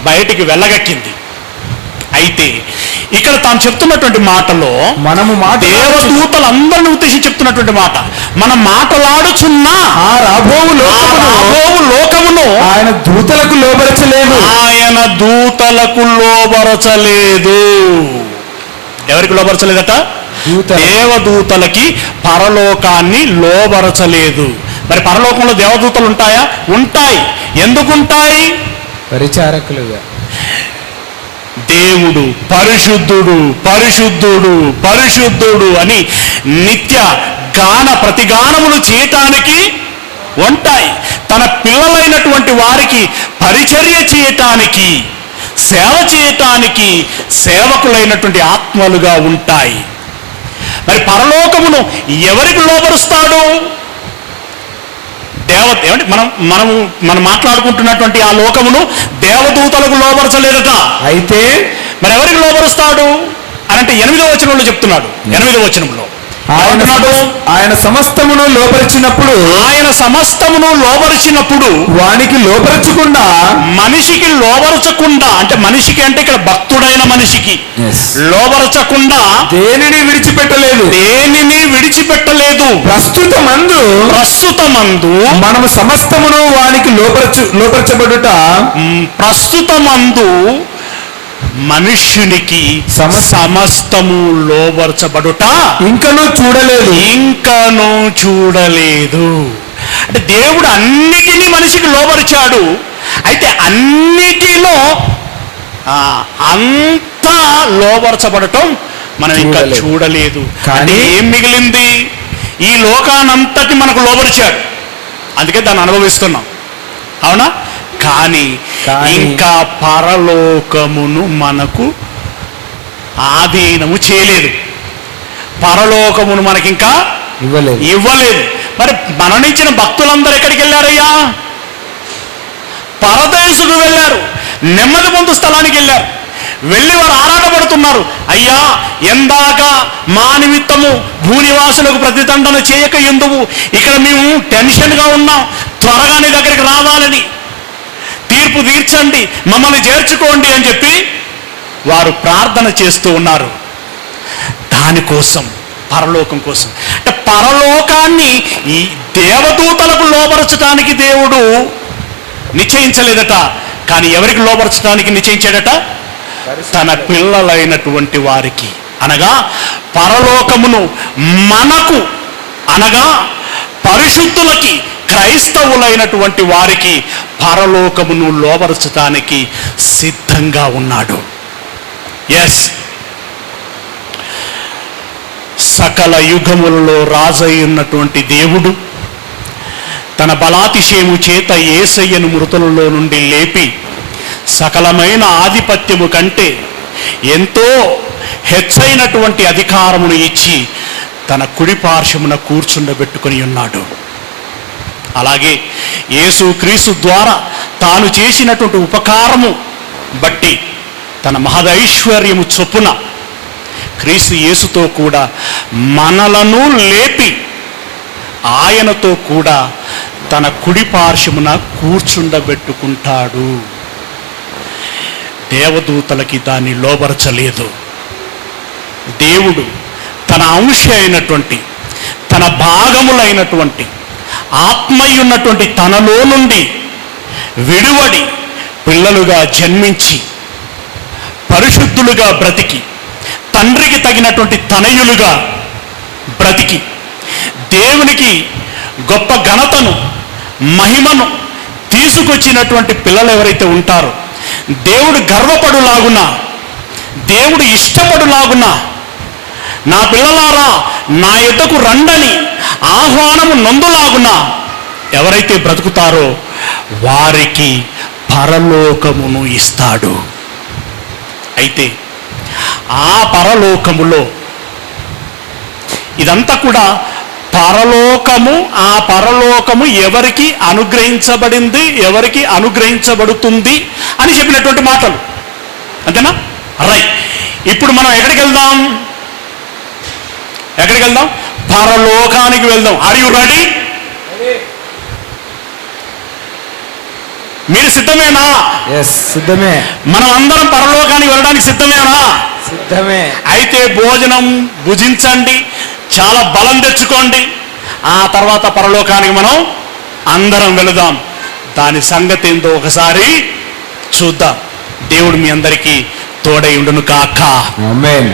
బయటికి వెళ్ళగక్కింది. అయితే ఇక్కడ తాను చెప్తున్నటువంటి మాటలో మనము దేవదూతలందరిని ఉద్దేశించి చెప్తున్నటువంటి మాట, మనం మాటలాడుచున్న ఆ రాబోవు లోకమును ఆయన దూతలకు లోబరచలేదు. ఆయన దూతలకు లోబరచలేదు. ఎవరికి లోబరచలేదట? దేవదూతలకి పరలోకాన్ని లోబరచలేదు. మరి పరలోకంలో దేవదూతలు ఉంటాయా? ఉంటాయి. ఎందుకుంటాయి? పరిచారకులుగా. దేవుడు పరిశుద్ధుడు పరిశుద్ధుడు పరిశుద్ధుడు అని నిత్య గాన ప్రతిగానములు చేయటానికి ఉంటాయి. తన పిల్లలైనటువంటి వారికి పరిచర్య చేయటానికి, సేవ చేయటానికి సేవకులైనటువంటి ఆత్మలుగా ఉంటాయి. మరి పరలోకమును ఎవరికి లోబరుస్తాడు? ఏమంటే మనం మాట్లాడుకుంటున్నటువంటి ఆ లోకమును దేవదూతలకు లోబరచలేదట. అయితే మరి ఎవరికి లోబరుస్తాడు అని అంటే 8వ వచనంలో చెప్తున్నాడు. 8వ వచనంలో ఆయన సమస్తమును లోబరిచినప్పుడు వానికి లోబరచకుండా, మనిషికి లోబరచకుండా, అంటే మనిషికి అంటే ఇక్కడ భక్తుడైన మనిషికి లోబరచకుండా దేనిని విడిచిపెట్టలేదు. ప్రస్తుతమందు మనము సమస్తమును వానికి లోపరచబడుట, ప్రస్తుతమందు మనుష్యునికి సమస్తము లోబరచబడుట ఇంకనూ చూడలేదు. అంటే దేవుడు అన్నిటినీ మనిషికి లోబరిచాడు. అయితే అన్నిటిలో అంతా లోబరచబడటం మనం ఇంకా చూడలేదు. కానీ ఏం మిగిలింది? ఈ లోకానంతటి మనకు లోబరిచాడు, అందుకే దాన్ని అనుభవిస్తున్నాం. అవునా? కానీ ఇంకా పరలోకమును మనకు ఆధీనము చేయలేదు. పరలోకమును మనకి ఇంకా ఇవ్వలేదు. మరి మరణించిన భక్తులందరూ ఎక్కడికి వెళ్ళారయ్యా? పరదేశుకు వెళ్ళారు, నెమ్మది పొందు స్థలానికి వెళ్ళారు. వెళ్ళి వారు ఆరాటపడుతున్నారు, అయ్యా ఎందాక మా నిమిత్తము భూనివాసులకు ప్రతిదండన చేయక ఎందుకు? ఇక్కడ మేము టెన్షన్గా ఉన్నాం, త్వరగా నీ దగ్గరికి రావాలని, తీర్పు తీర్చండి, మమ్మల్ని చేర్చుకోండి అని చెప్పి వారు ప్రార్థన చేస్తూ ఉన్నారు. దానికోసం, పరలోకం కోసం. అంటే పరలోకాన్ని ఈ దేవదూతలకు లోబరచడానికి దేవుడు నిశ్చయించలేదట. కానీ ఎవరికి లోబరచడానికి నిశ్చయించాడట? తన పిల్లలైనటువంటి వారికి, అనగా పరలోకమును మనకు, అనగా పరిశుద్ధులకి, క్రైస్తవులైనటువంటి వారికి పరలోకమును లోబరచటానికి సిద్ధంగా ఉన్నాడు. ఎస్, సకల యుగములలో రాజయ్యున్నటువంటి దేవుడు తన బలాతిశయము చేత యేసయ్యను మృతులలో నుండి లేపి సకలమైన ఆధిపత్యము కంటే ఎంతో హెచ్చైనటువంటి అధికారమును ఇచ్చి తన కుడి పార్శ్వమున కూర్చుండబెట్టుకొని ఉన్నాడు. అలాగే యేసుక్రీస్తు ద్వారా తాను చేసినటువంటి ఉపకారము బట్టి తన మహదైశ్వర్యము చొప్పున క్రీస్తు యేసుతో కూడా మనలను లేపి ఆయనతో కూడా తన కుడి పార్శ్వమున కూర్చుండబెట్టుకుంటాడు. దేవదూతలకి దాన్ని లోబరచలేదు. దేవుడు తన అంశ అయినటువంటి, తన భాగములైనటువంటి, ఆత్మయున్నటువంటి తనలో నుండి విడువడి పిల్లలుగా జన్మించి పరిశుద్ధులుగా బ్రతికి తండ్రికి తగినటువంటి తనయులుగా బ్రతికి దేవునికి గొప్ప ఘనతను మహిమను తీసుకొచ్చినటువంటి పిల్లలు ఎవరైతే ఉంటారో, దేవుడు గర్వపడులాగున, దేవుడు ఇష్టపడులాగున, నా పిల్లలారా నా యొద్దకు రండని ఆహ్వానము నొందులాగున ఎవరైతే బ్రతుకుతారో వారికి పరలోకమును ఇస్తాడు. అయితే ఆ పరలోకములో ఇదంతా కూడా పరలోకము, ఆ పరలోకము ఎవరికి అనుగ్రహించబడింది, ఎవరికి అనుగ్రహించబడుతుంది అని చెప్పినటువంటి మాటలు. అంతేనా? రైట్. ఇప్పుడు మనం ఎక్కడికి వెళ్దాం? పరలోకానికి వెళ్దాం. Are you ready? మీరు సిద్ధమేనా? సిద్ధమే. మనం అందరం పరలోకానికి వెళ్ళడానికి సిద్ధమేనా? సిద్ధమే. అయితే భోజనం భుజించండి, చాలా బలం తెచ్చుకోండి. ఆ తర్వాత పరలోకానికి మనం అందరం వెళదాం. దాని సంగతి ఏందో ఒకసారి చూద్దాం. దేవుడు మీ అందరికీ తోడై ఉండును కాక. ఆమేన్.